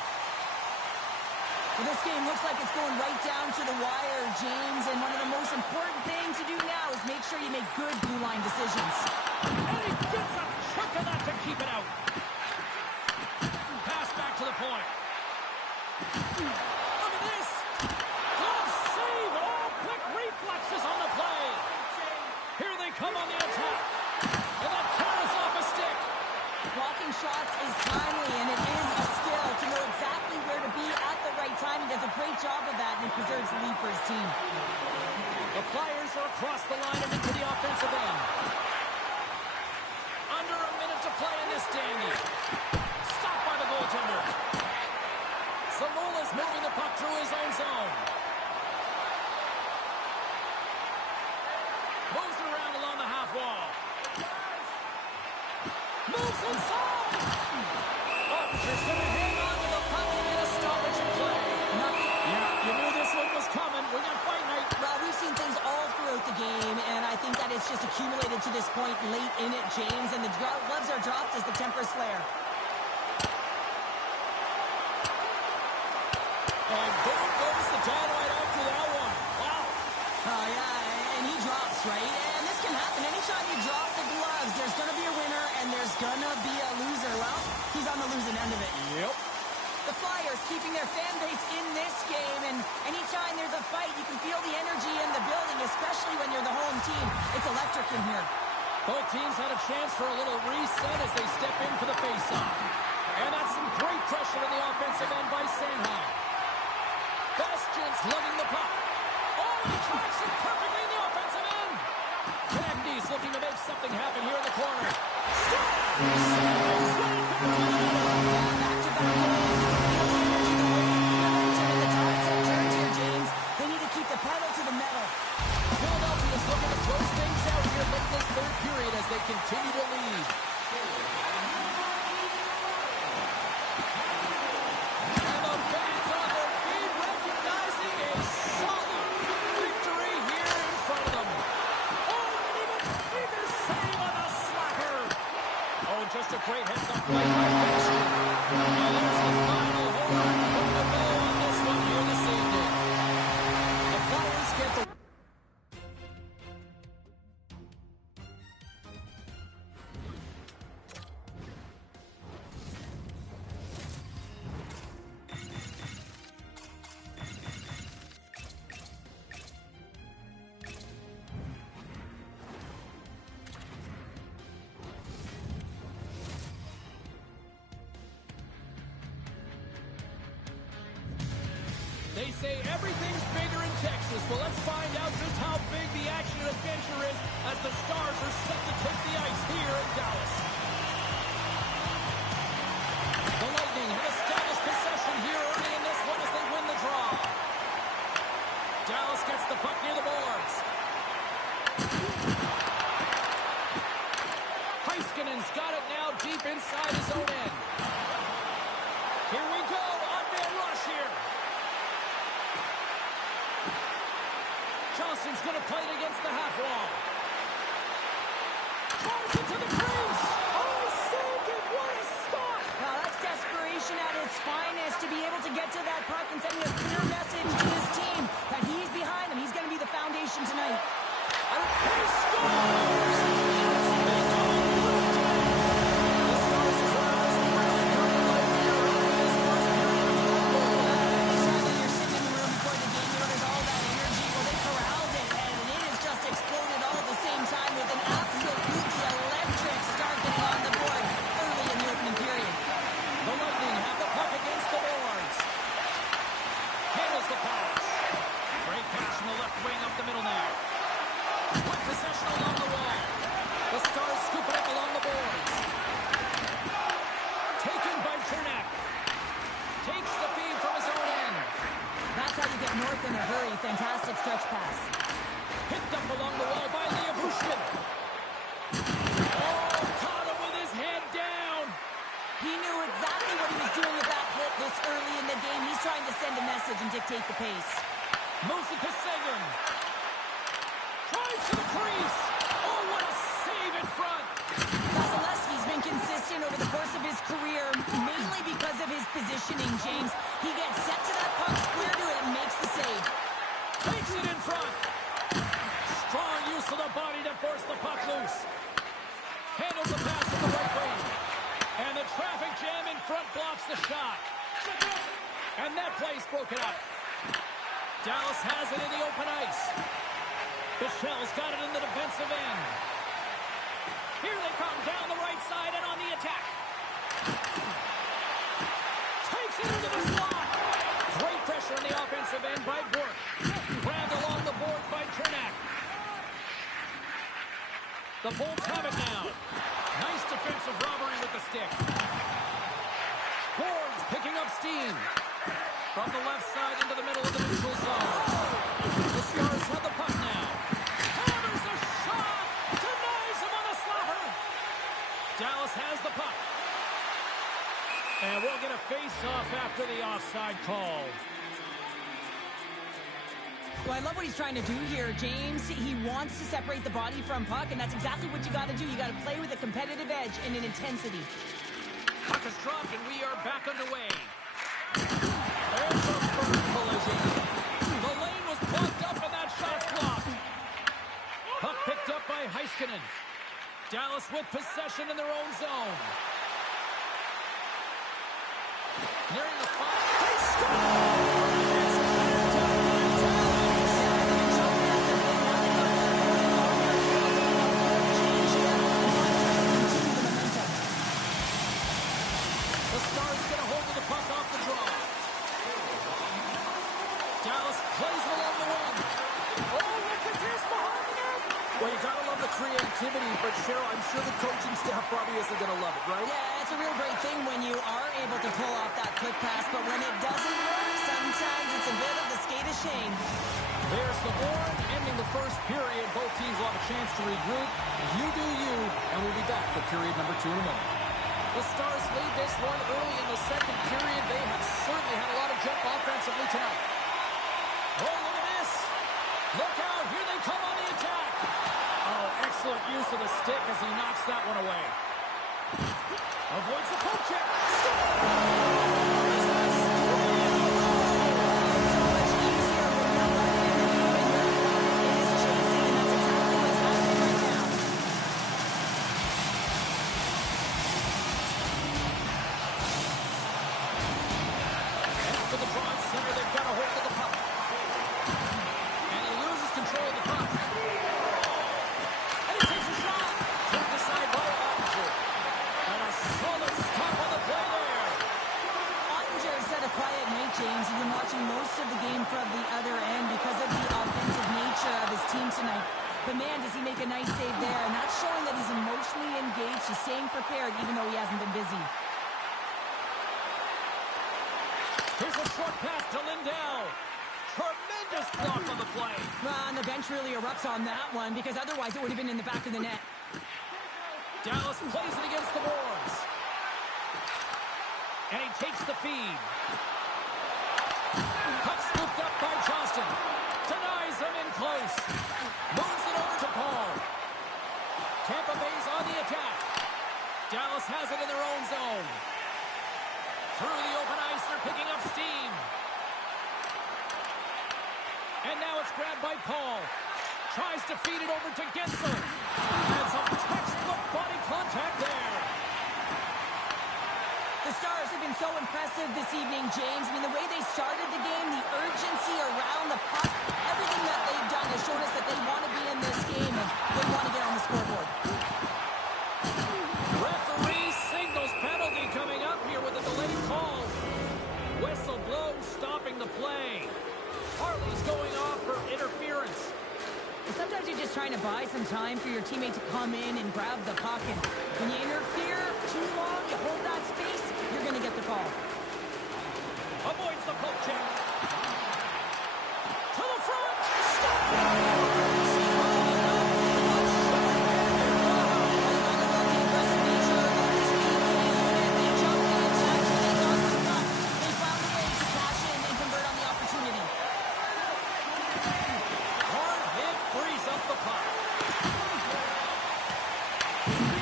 Well, this game looks like it's going right down to the wire, James, and one of the most important things to do now is make sure you make good blue line decisions. And he gets a chunk of that to keep it out. To the point. Look at this. Good save. Oh, quick reflexes on the play. Here they come on the attack. And that carries off a stick. Blocking shots is timely, and it is a skill to know exactly where to be at the right time. He does a great job of that, and he preserves the lead for his team. The Flyers are across the line and into the offensive end. Under a minute to play in this dandy. Stopped by the goaltender. Samola's moving the puck through his own zone. Moves it around along the half wall. Moves inside. Ottinger's going to hang on to the puck and get a stoppage in play. Yeah, you knew this one was coming. We got fight night. Well, we've seen things all throughout the game, and I think that it's just accumulated to this point late in it, James, and the gloves are dropped as the tempers flare. And boom goes the dynamite after that one. Wow. Oh, yeah, and he drops, right? And this can happen. Anytime you drop the gloves, there's going to be a winner and there's going to be a loser. Well, he's on the losing end of it. Yep. The Flyers keeping their fan base in this game, and anytime there's a fight, you can feel the energy in the building, especially when you're the home team. It's electric in here. Both teams had a chance for a little reset as they step in for the faceoff. And that's some great pressure in the offensive end by Sanheim. Bastian's lugging the puck. Oh, and he tracks it perfectly in the offensive end. Konechny's looking to make something happen here in the corner. They need to keep the pedal to the metal. Philadelphia's looking to close things out here late in this third period as they continue to lead. And the fans on their feet recognizing a solid victory here in front of them. Oh, and even save on the slapper. Oh, just a great heads-up play by Bastian. And there's the final hold They say everything's bigger in Texas. Well, let's find out just how big the action and adventure is as the Stars are set to take the ice here in Dallas. The Lightning have established possession here early in this one as they win the draw. Dallas gets the puck near the boards. Heiskanen's got it now deep inside his own end. Here we go, on-man rush here. Johnson's going to play it against the half wall. Tries it to the crease. Oh, he saved it. What a stop. Now that's desperation at its finest to be able to get to that puck and sending a clear message to his team that he's behind them. He's going to be the foundation tonight. And he scores! It's Nico Lutte. The Stars' crowd is really coming alive here in this first period. Anytime that you're sitting in the room before the game, you know there's all that energy. Well, they corralled it, and it has just exploded all at the same time with an absolutely electric start getting on the board early in the opening period. The Lightning have the puck against the boards. Handles the pass. Great pass from the left wing up the middle now. With possession along the wall. The Stars scoop it up along the boards. Taken by Cernak. Takes the feed from his own end. That's how you get north in a hurry. Fantastic stretch pass. Picked up along the wall by Leah Bushman. Oh, caught him with his head down. He knew exactly what he was doing with that hit this early in the game. He's trying to send a message and dictate the pace. Mosi Kasegan. Tries to the crease. Oh, what a save in front. Vasilevsky's been consistent over the course of his career, mainly because of his positioning, James. He gets set to that puck, square to it, and makes the save. Takes it in front. Strong use of the body to force the puck loose. Handles the pass from the right wing. And the traffic jam in front blocks the shot. And that play's broken up. Dallas has it in the open ice. Michelle's got it in the defensive end. Here they come down the right side and on the attack. Takes it into the slot. Great pressure in the offensive end by Burke. Grabbed along the boards by Cernak. The Bolts have it now. Nice defensive robbery with the stick. Boards picking up steam. From the left side into the middle of the neutral zone. The Stars have the puck now. Hammers a shot. Denies him on the slapper. Dallas has the puck. And we'll get a face-off after the offside call. Well, I love what he's trying to do here, James. He wants to separate the body from puck, and that's exactly what you got to do. You got to play with a competitive edge and an intensity. Puck is dropped, and we are back underway. There's a firm collision. The lane was blocked up, and that shot's blocked. Puck picked up by Heiskanen. Dallas with possession in their own zone. Nearing the spot. They score! The Stars get a hold of the puck off the draw. Dallas plays it along the wing. Oh, look at this behind the net. Well, you gotta love the creativity, but Cheryl, I'm sure the coaching staff probably isn't gonna love it, right? Yeah, it's a real great thing when you are able to pull off that quick pass, but when it doesn't work, sometimes it's a bit of the skate of shame. There's the horn, ending the first period. Both teams will have a chance to regroup. You do you, and we'll be back for period number 2 in a moment. The Stars lead this one early in the second period. They have certainly had a lot of jump offensively tonight. Oh, look at this. Look out. Here they come on the attack. Oh, excellent use of the stick as he knocks that one away. Avoids the poke check. James. He's been watching most of the game from the other end because of the offensive nature of his team tonight. But man, does he make a nice save there. And that's showing that he's emotionally engaged. He's staying prepared even though he hasn't been busy. Here's a short pass to Lindell. Tremendous block on the play. And the bench really erupts on that one because otherwise it would have been in the back of the net. Dallas plays it against the boards. And he takes the feed. Puck scooped up by Johnston. Denies him in close. Moves it over to Paul. Tampa Bay's on the attack. Dallas has it in their own zone. Through the open ice, they're picking up steam. And now it's grabbed by Paul. Tries to feed it over to Gensel. And some textbook body contact there. The Stars have been so impressive this evening, James. I mean, the way they started the game, the urgency around the puck, everything that they've done has shown us that they want to be in this game and they want to get on the scoreboard. Referee signals penalty coming up here with a delayed call. Whistle blows, stopping the play. Harley's going off for interference. And sometimes you're just trying to buy some time for your teammate to come in and grab the puck. And when you interfere too long, you hold that space, you're going to get the call. Avoids the poke check. To the front. They found a way to cash in and convert on the opportunity. Hard hit frees up the puck.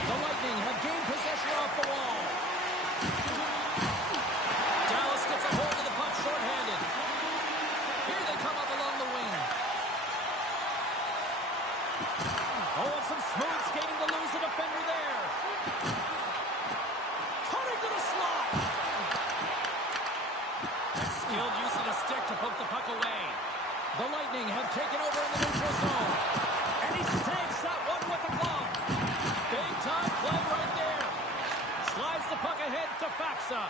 The Lightning have gained possession off the wall. Dallas gets a hold of the puck shorthanded. Here they come up along the wing. Oh, and some smooth skating to lose the defender there. Cutting to the slot. Skilled use of the stick to poke the puck away. The Lightning have taken over in the neutral zone. And he snags that one with a glove. Big time play right there. Slides the puck ahead to Faxa.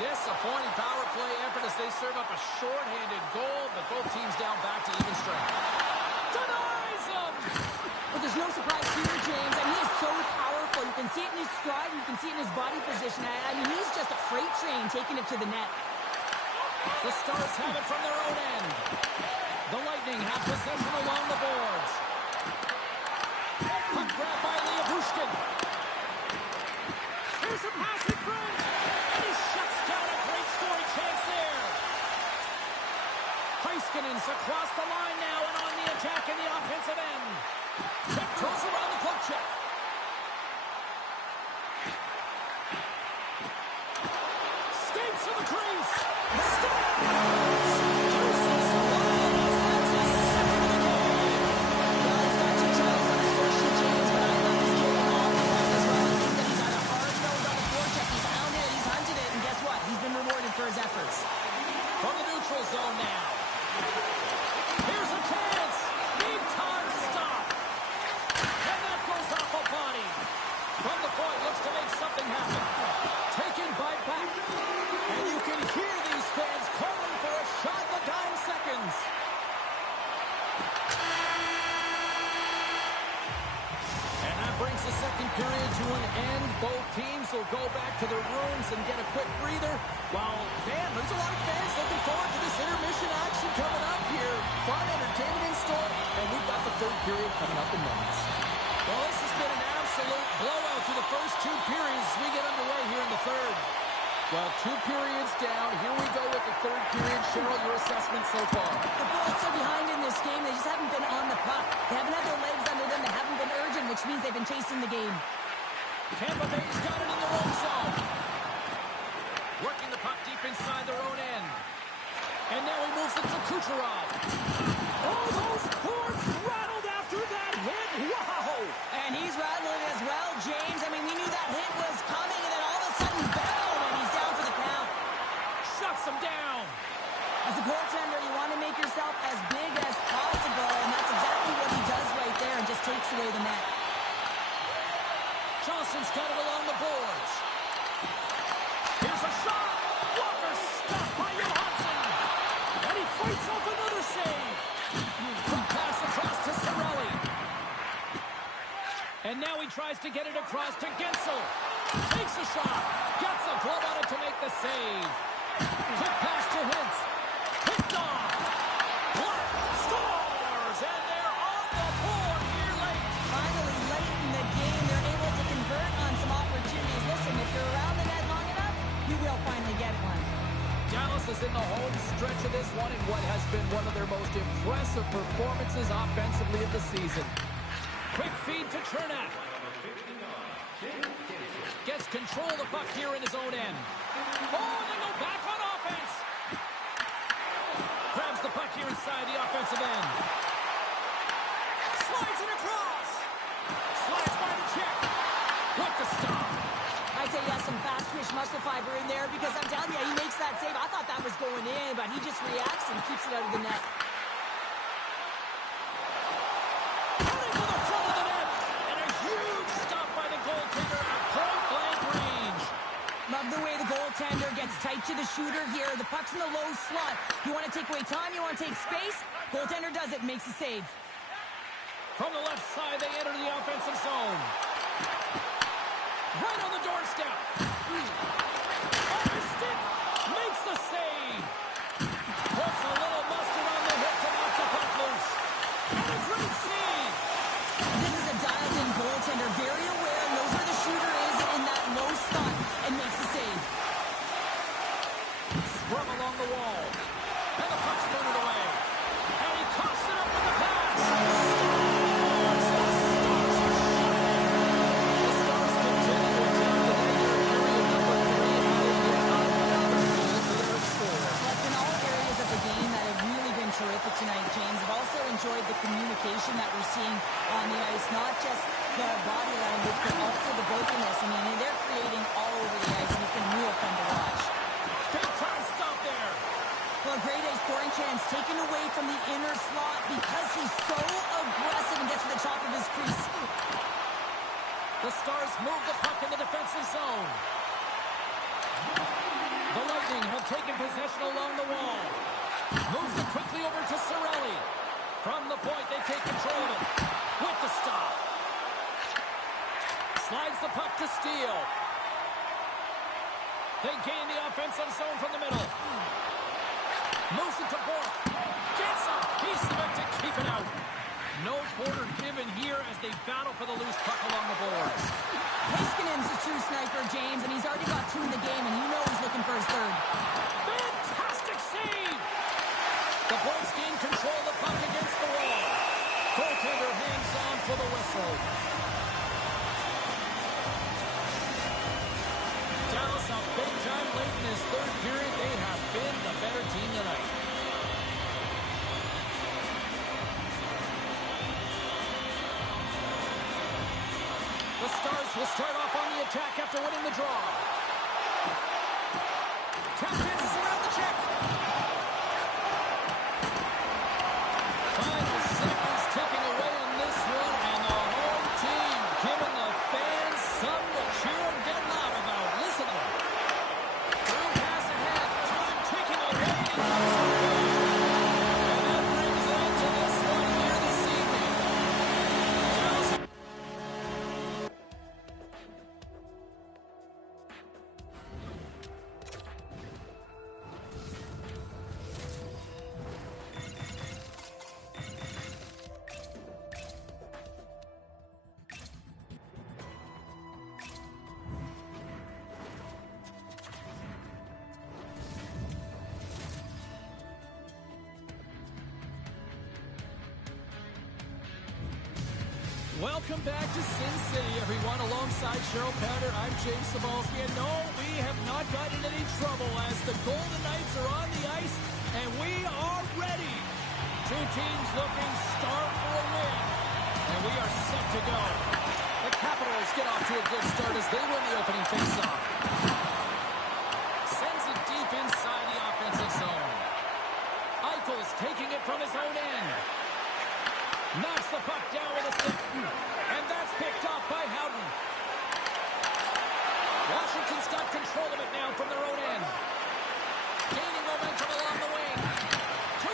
Disappointing power play effort as they serve up a shorthanded goal, but both teams down back to even strength. Denies him! But there's no surprise here, James. I mean, he is so powerful. You can see it in his stride. You can see it in his body position. I mean, he's just a freight train taking it to the net. The Stars have it from their own end. The Lightning have possession along the boards. Puck grab by Liabushkin. Here's a pass in front. And he shuts down a great scoring chance there. Heiskanen's across the line now and on the attack in the offensive end. Check goes around the poke check. Skates to the crease. For his efforts. From the neutral zone now. Here's a chance. Big time stop. And that goes off a body. From the point, looks to make something happen. Taken by back. And you can hear these fans calling for a shot in the dying seconds. And that brings the second period to an end. Both teams will go back to their rooms and get a quick breather. While, man, there's a lot of fans looking forward to this intermission action coming up here. Fun entertainment in store, and we've got the third period coming up in moments. Well, this has been an absolute blowout through the first two periods as we get underway here in the third. Well, 2 periods down. Here we go with the third period. Cheryl, your assessment so far? The Bullets are behind in this game. They just haven't been on the puck. They haven't had their legs under them. They haven't been urgent, which means they've been chasing the game. Tampa Bay's got it in their own zone. Working the puck deep inside their own end. And now he moves it to Kucherov. Oh, those boards rattled after that hit. Wow! And he's rattling as well, James. I mean, we knew that hit was coming, and then all of a sudden, boom, and he's down for the count. Shuts him down. As a goaltender, you want to make yourself as big as possible, and that's exactly what he does right there and just takes away the net. Johnson's got it along the boards. Here's a shot. Walker stopped by Johansson. Fights off another save. Quick pass across to Cirelli. And now he tries to get it across to Gensel. Takes a shot. Gets a glove on it to make the save. Quick pass to Hintz. Picked off. Blocked. Scores! And they're on the board here late. Finally, late in the game, they're able to convert on some opportunities. Listen, if you're around the net long enough, you will finally get one. Dallas is in the home stretch of this one in what has been one of their most impressive performances offensively of the season. Quick feed to Chernak. Gets control of the puck here in his own end. Oh, they go back on offense. Grabs the puck here inside the offensive end. Slides it across. Slides by the check. What the stop. I'd say yes, some fast twitch muscle fiber in there because I'm telling you, he makes that save. I thought that was going in, but he just reacts and keeps it out of the net. Running to the front of the net. And a huge stop by the goaltender at point-blank range. Love the way the goaltender gets tight to the shooter here. The puck's in the low slot. You want to take away time, you want to take space. Goaltender does it, makes a save. From the left side, they enter the offensive zone. Right on the doorstep. On the stick. Makes the save. Puts a little mustard on the hip to knock the puck loose. And a great save. This is a dialed-in goaltender, very aware, knows where the shooter is in that low spot, and makes the save. Scrum along the wall. And the puck's burned away. And he coughs it up with the pass. Terrific tonight, James. I've also enjoyed the communication that we're seeing on the ice, not just the body language, but also the vocalness. I mean, they're creating all over the ice, and it's been real fun to watch. Big time stop there. Well, a great A scoring chance taken away from the inner slot because he's so aggressive and gets to the top of his crease. The Stars move the puck in the defensive zone. The Lightning have taken possession along the wall. Moves it quickly over to Cirelli. From the point, they take control of it. With the stop. Slides the puck to Steele. They gain the offensive zone from the middle. Moves it to Bork. Gets a piece of it to keep it out. No quarter given here as they battle for the loose puck along the boards. Heiskanen's a true sniper, James, and he's already got 2 in the game, and you know he's looking for his third. Fantastic save! The Bolts gain control of the puck against the wall. Goaltender hangs on for the whistle. Dallas up big time late in this third period. They have been the better team tonight. The Stars will start off on the attack after winning the draw. Tap dances around the check. Final seconds ticking away on this one, and the home team giving the fans something to cheer and get loud about. Listen to them. Through pass ahead, time ticking away. And that brings an end to this one here this evening. Dallas. Welcome back to Sin City, everyone. Alongside Cheryl Pounder, I'm James Cebulski. And no, we have not gotten in any trouble as the Golden Knights are on the ice, and we are ready. Two teams looking starved for a win, and we are set to go. The Capitals get off to a good start as they win the opening faceoff. Sends it deep inside the offensive zone. Eichel's taking it from his own end. Knocks the puck down with a stick. And that's picked off by Howden. Washington's got control of it now from their own end. Gaining momentum along the wing. To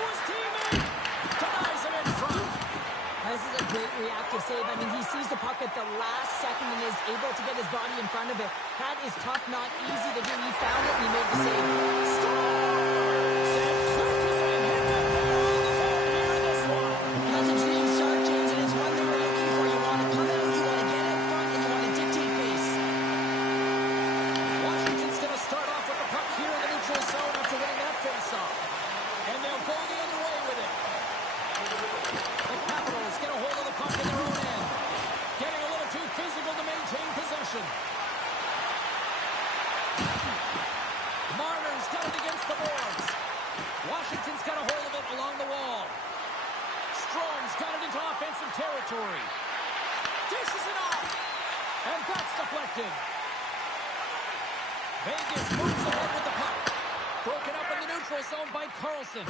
reactive save. I mean, he sees the puck at the last second and is able to get his body in front of it. That is tough, not easy to do. He found it and he made the save. Scores! And quick as they hit that there on the board here in this one. That's a dream start, James, and it's one they were looking for. You want to come out, you want to get out front, and you want to dictate pace. Washington's going to start off with the puck here in the neutral zone after winning that face-off. And they'll go the other way with it. The Capitals get a hold of the puck in their own end. Getting a little too physical to maintain possession. Marner's got it against the boards. Washington's got a hold of it along the wall. Strom's got it into offensive territory. Dishes it off. And that's deflected. Vegas moves ahead with the puck. Broken up in the neutral zone by Carlson.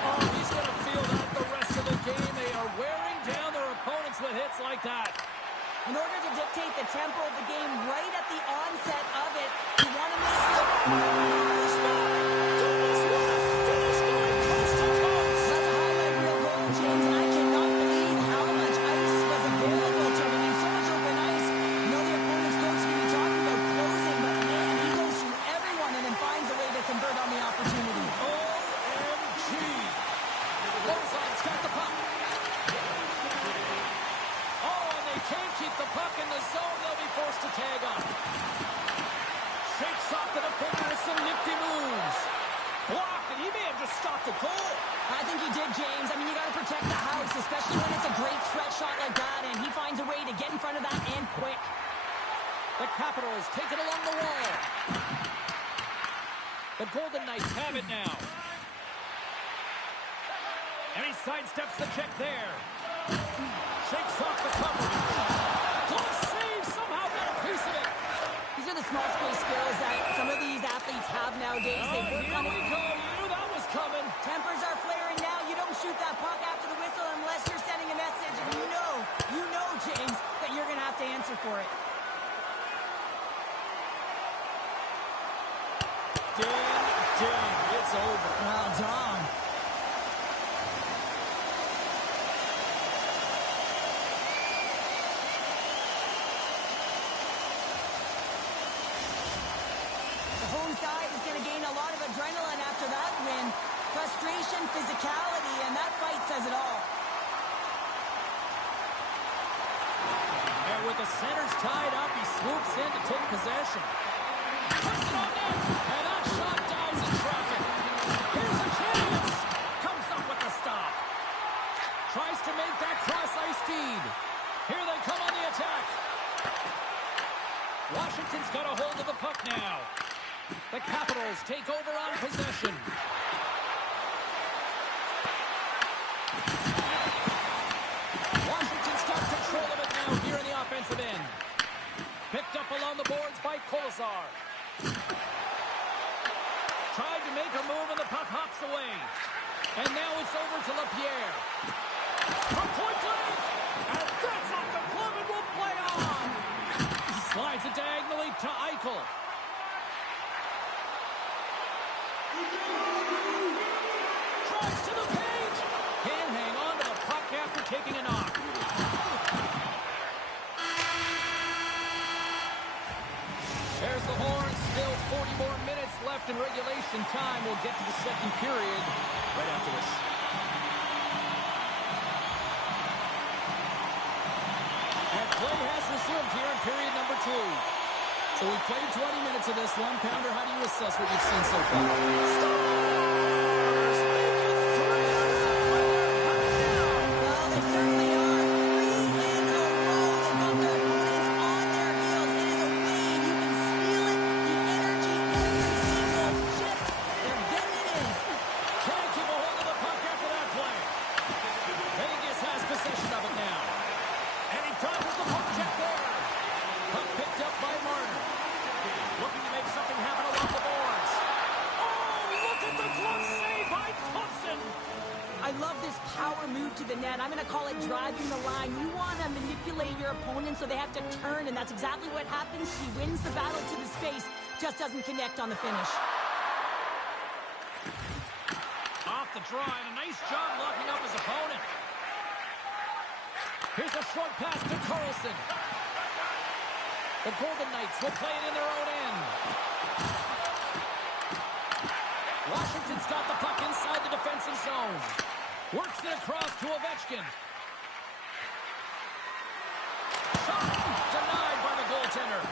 Oh, he's going to feel that the rest of the game. They are wearing down their opponents with hits like that. In order to dictate the tempo of the game right at the onset of it, you want to make sure... Goodness, what a finish going coast to coast. That's a highlight reel goal, James, and I cannot believe how much ice was available to him. I mean, so much open ice. You know the opponent's coach can be talking about closing, but man, he goes through everyone and then finds a way to convert on the opportunity. OMG. Lozon's got the puck. Oh, and they can't keep the puck in the zone. They'll be forced to tag up. Shakes off the defender with some nifty moves. Blocked, and he may have just stopped the goal. I think he did, James. I mean, you got to protect the house, especially when it's a great threat shot like that, and he finds a way to get in front of that and quick. The Capitals take it along the wall. The Golden Knights have it now. And he sidesteps the check there. Shakes off the coverage. Close save, somehow got a piece of it. These are the small space skills that some of these athletes have nowadays. They work Here on it. we go. You knew that was coming. Tempers are flaring now. You don't shoot that puck after the whistle unless you're sending a message. And you know, James, that you're going to have to answer for it. Ding, it's over. Well done. The home side is going to gain a lot of adrenaline after that win. Frustration, physicality, and that fight says it all. And with the centers tied up, he swoops in to take possession. Puts it on net, and that shot dies in traffic. Here's a chance. Comes up with the stop. Tries to make that cross-ice feed. Here they come on the attack. Washington's got a hold of the puck now. The Capitals take over on possession. Washington's got control of it now here in the offensive end. Picked up along the boards by Kolesar. Tried to make a move and the puck hops away. And now it's over to LaPierre. From point blank. And that's off the glove and will play on. Slides it diagonally to Eichel. Tries to the paint. Can't hang on to the puck after taking a knock. There's the horn. Still 40 more minutes left in regulation time. We'll get to the second period right after this. And play has resumed here in period number 2. So we played 20 minutes of this one. Pounder, how do you assess what you've seen so far? Stars make it 3-0. Well, they certainly are. 3 in a row. They've got their opponents on their heels. It is a wave. You can feel it. The energy, every single shift. They're getting it in. Can't keep a hold of the puck after that play. Vegas has possession of it now. And he dodges the puck check there. Puck picked up by Marner. Looking to make something happen along the boards. Oh, look at the glove save by Thompson. I love this power move to the net. I'm going to call it driving the line. You want to manipulate your opponent so they have to turn, and that's exactly what happens. She wins the battle to the space, just doesn't connect on the finish. Off the draw, and a nice job locking up his opponent. Here's a short pass to Carlson. The Golden Knights will play it in their own end. Washington's got the puck inside the defensive zone. Works it across to Ovechkin. Shot denied by the goaltender.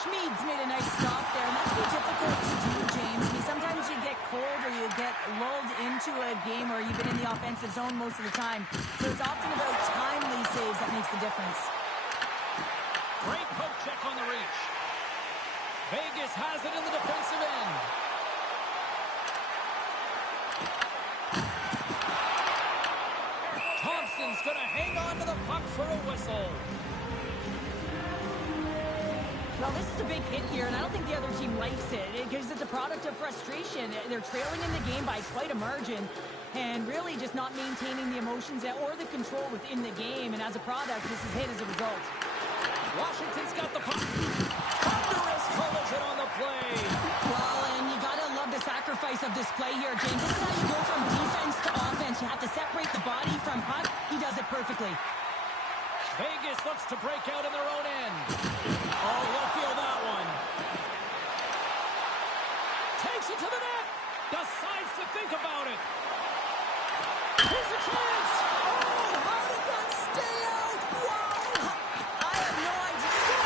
Schmid's made a nice stop there, and that can be difficult to do, James. I mean, sometimes you get cold or you get lulled into a game where you've been in the offensive zone most of the time. So it's often about timely saves that makes the difference. Great poke check on the reach. Vegas has it in the defensive end. Thompson's going to hang on to the puck for a whistle. Well, this is a big hit here, and I don't think the other team likes it because it's a product of frustration. They're trailing in the game by quite a margin and really just not maintaining the emotions or the control within the game. And as a product, this is hit as a result. Washington's got the puck. Thunderous collision on the play. Well, and you got to love the sacrifice of this play here, James. This is how you go from defense to offense. You have to separate the body from puck. He does it perfectly. Vegas looks to break out in their own end. Oh, you'll feel that one. Takes it to the net. Decides to think about it. Here's a chance. Oh, how did that stay out? Wow. I have no idea.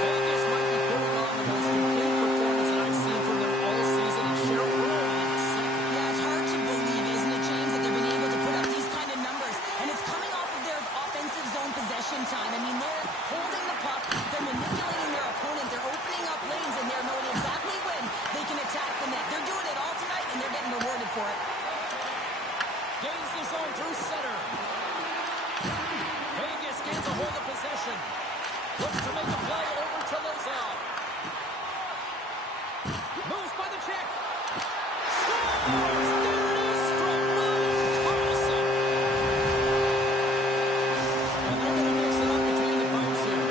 Vegas might be putting on the most complete performance that I've seen from them all season. And Cheryl, we're only in the second. Yeah, it's hard to believe, isn't it, James, that they've been able to put up these kind of numbers. And it's coming off of their offensive zone possession time. I mean, they're holding the puck, they're manipulating their opponent, they're opening up lanes, and they're knowing exactly when they can attack the net. They're doing it all tonight, and they're getting rewarded for it. Gains the zone through center. Vegas gains a hold of possession. Looks to make a play over to Lozell. Moves by the check. Scores! There it is from Miles Carlson. And they're going to mix it up between the pipes here.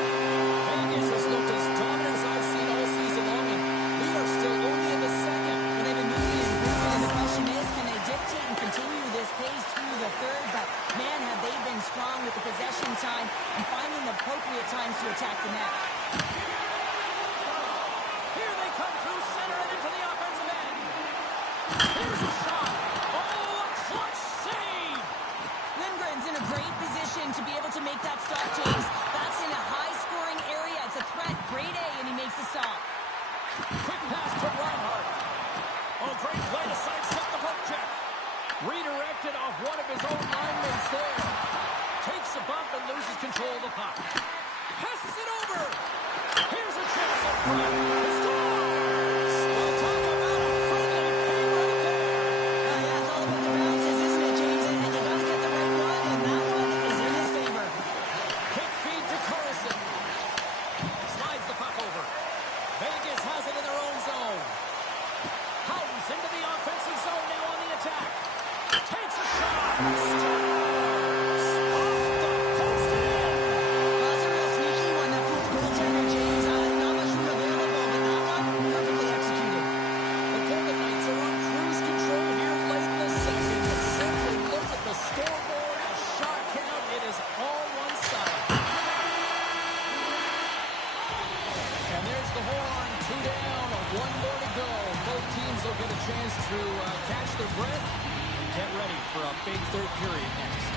Vegas has looked as dominant as I've seen all season long, and we are still only in the second. And they've been moving and grooving, and the question is, can they dictate and continue this pace through the third? But, man, have they been strong with the possession time and finding the appropriate times to attack the net. Here they come through center and into the offensive end. Here's a shot. Oh, a clutch save. Lindgren's in a great position to be able to make that stop, James. That's in a high-scoring area. It's a threat. Grade A, and he makes the stop. Quick pass to Reinhart. Oh, great play to sidestep the poke check. Redirected off one of his own linemates there. Takes a bump and loses control of the puck. Passes it over. Here's a chance up front. He scores! We'll talk about a friendly play right there. Yeah, it's all about the bounces, isn't it, James? And you got to get the right one, and that one is in his favor. Quick feed to Carlson. Slides the puck over. Vegas has it in their own zone. Howden's into the offensive zone now on the attack. Takes a shot. Scores! Off the post and in. Well, that's a real sneaky one, that fourth goaltender, James. Not much room available, but that one perfectly executed. The Golden Knights are on cruise control here late in the second. But simply look at the scoreboard, a shot count. It is all one-sided. And there's the horn. 2 down, 1 more to go. Both teams will get a chance to catch their breath and get ready for a big third period next.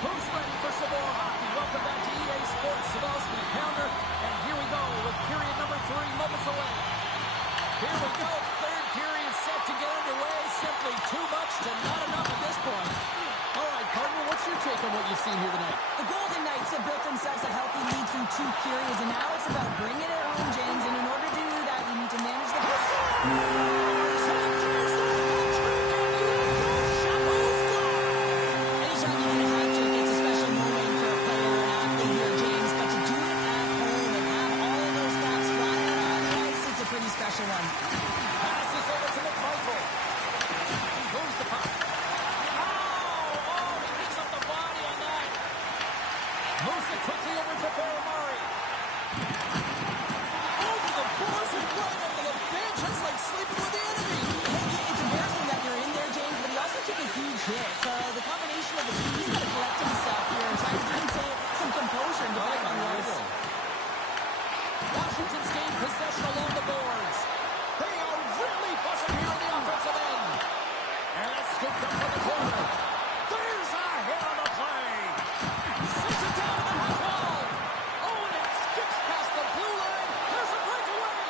Who's ready for some more hockey? Welcome back to EA Sports. Savelski, Pounder, and here we go with period number 3 moments away. Here we go, third period set to get underway. Simply too much to not enough at this point. All right, partner, what's your take on what you've seen here tonight? The Golden Knights have built themselves a healthy lead through 2 periods, and now it's about bringing it home, James. And in order to do that, you need to manage the puck. Anytime you get a hat trick, it's a special moment for a player or an athlete here, James. But to do it at home and have all of those caps flying on the ice, it's a pretty special one. Passes over to McMichael. Moves the puck. Oh, he picks up the body on that. Moves it quickly over to Paramari. Over the boards and right under the bench. That's like sleeping with the enemy. possession along the boards. They are really buzzing here on the offensive end. And that's scooped up from the corner. There's a hit on the play. Sends it down to the half wall. Oh, and it skips past the blue line. There's a breakaway.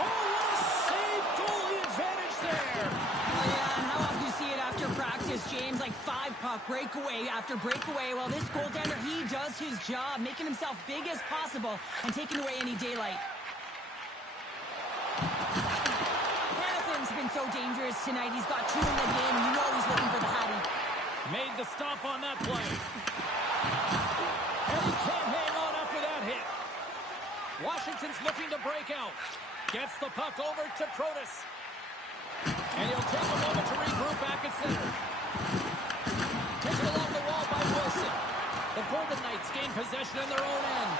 Oh, what a save. Goalie advantage there. Yeah, and how often do you see it after practice, James? Like 5-puck breakaway after breakaway. Well, this goaltender, he does his job, making himself big as possible and taking away any daylight. Hanifin's been so dangerous tonight. He's got 2 in the game. You know he's looking for the Hattie. Made the stop on that play. And he can't hang on after that hit. Washington's looking to break out. Gets the puck over to Protas. And he'll take a moment to regroup back at center. Taken along the wall by Wilson. The Golden Knights gain possession in their own end.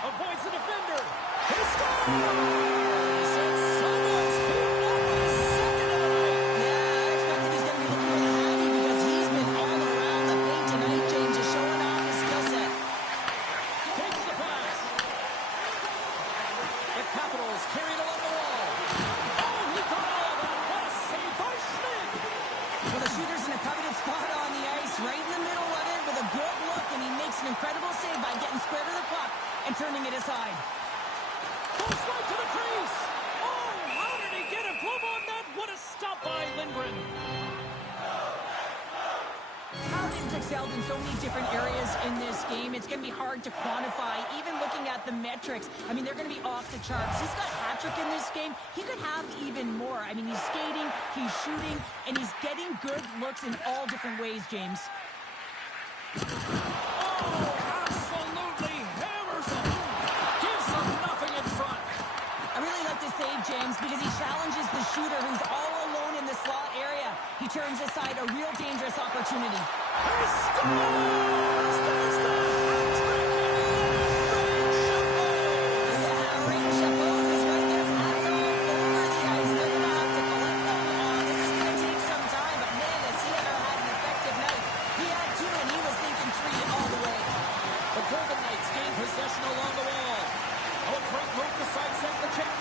Avoids the defender. He scores! And someone's beaten up with his second of the night. Yeah, I expected he's going to be looking for the Hattie because he's been all around the paint tonight, James, just showing off his skill set. Takes the pass. The Capitals carry it along the wall. Oh, he got all of that. What a save by Schmidt. Well, the shooter's in a coveted spot on the ice, right in the middle of it with a good look, and he makes an incredible save by getting square to the puck and turning it aside. Goes right to the crease. Oh, how did he get a glove on that? What a stop by Lindgren. Paladin's excelled in so many different areas in this game. It's going to be hard to quantify, even looking at the metrics. I mean, they're going to be off the charts. He's got a hat-trick in this game. He could have even more. I mean, he's skating, he's shooting, and he's getting good looks in all different ways, James. Oh, absolutely hammers him. Gives him nothing in front. I really like this save, James, because he challenges the shooter who's all alone in the slot area. He turns aside a real dangerous opportunity. He scores! There's the hat-trick, and it is Rain Chapeau. Yeah, Rain Chapeau is right there. Hats all over the ice. They're going to have to collect them. This is going to take some time, but man, has he ever had an effective night. He had 2, and he was thinking 3 all the way. The Golden Knights gain possession along the wall. Oh, great move to sidestep the check.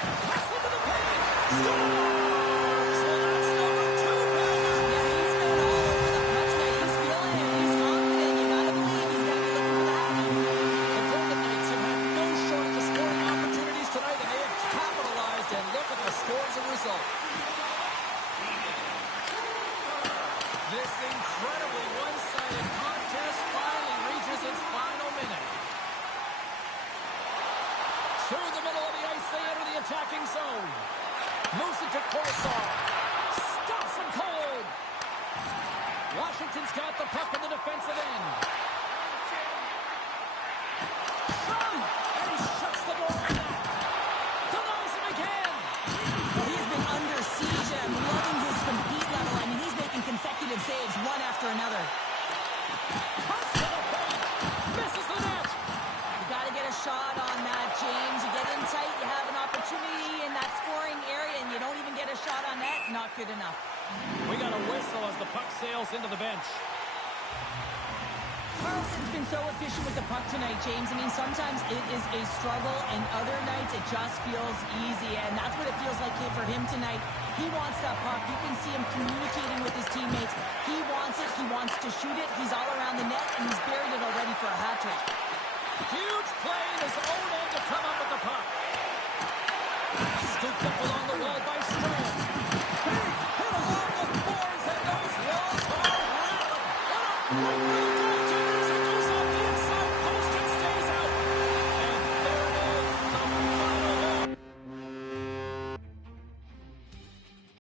Pass into the paint. Scores! Well, that's number 2, Palmer. Yeah, he's been all over the puck tonight. He's feeling it. He's confident. You got to believe he's going to be looking for the Hattie. The Golden Knights have had no shortage of scoring opportunities tonight, and they have capitalized, and look at the score as a result. This incredibly one-sided contest finally reaches its final minute. Through the middle of the ice, they enter the attacking zone. Moves it to Coruscant. Stops him cold. Washington's got the puck in the defensive end. And he shuts the door on that. Denies him again. Well, he's been under siege, and I'm loving his compete level. I mean, he's making consecutive saves, one after another. Cuts to the paint. Misses the net. You got to get a shot on that, James. You get in tight, you have an opportunity in that scoring area, and you don't even get a shot on that. Not good enough. We got a whistle as the puck sails into the bench. Carlson's been so efficient with the puck tonight, James. I mean, sometimes it is a struggle, and other nights it just feels easy, and that's what it feels like for him tonight. He wants that puck. You can see him communicating with his teammates. He wants it. He wants to shoot it. He's all around the net, and he's buried it already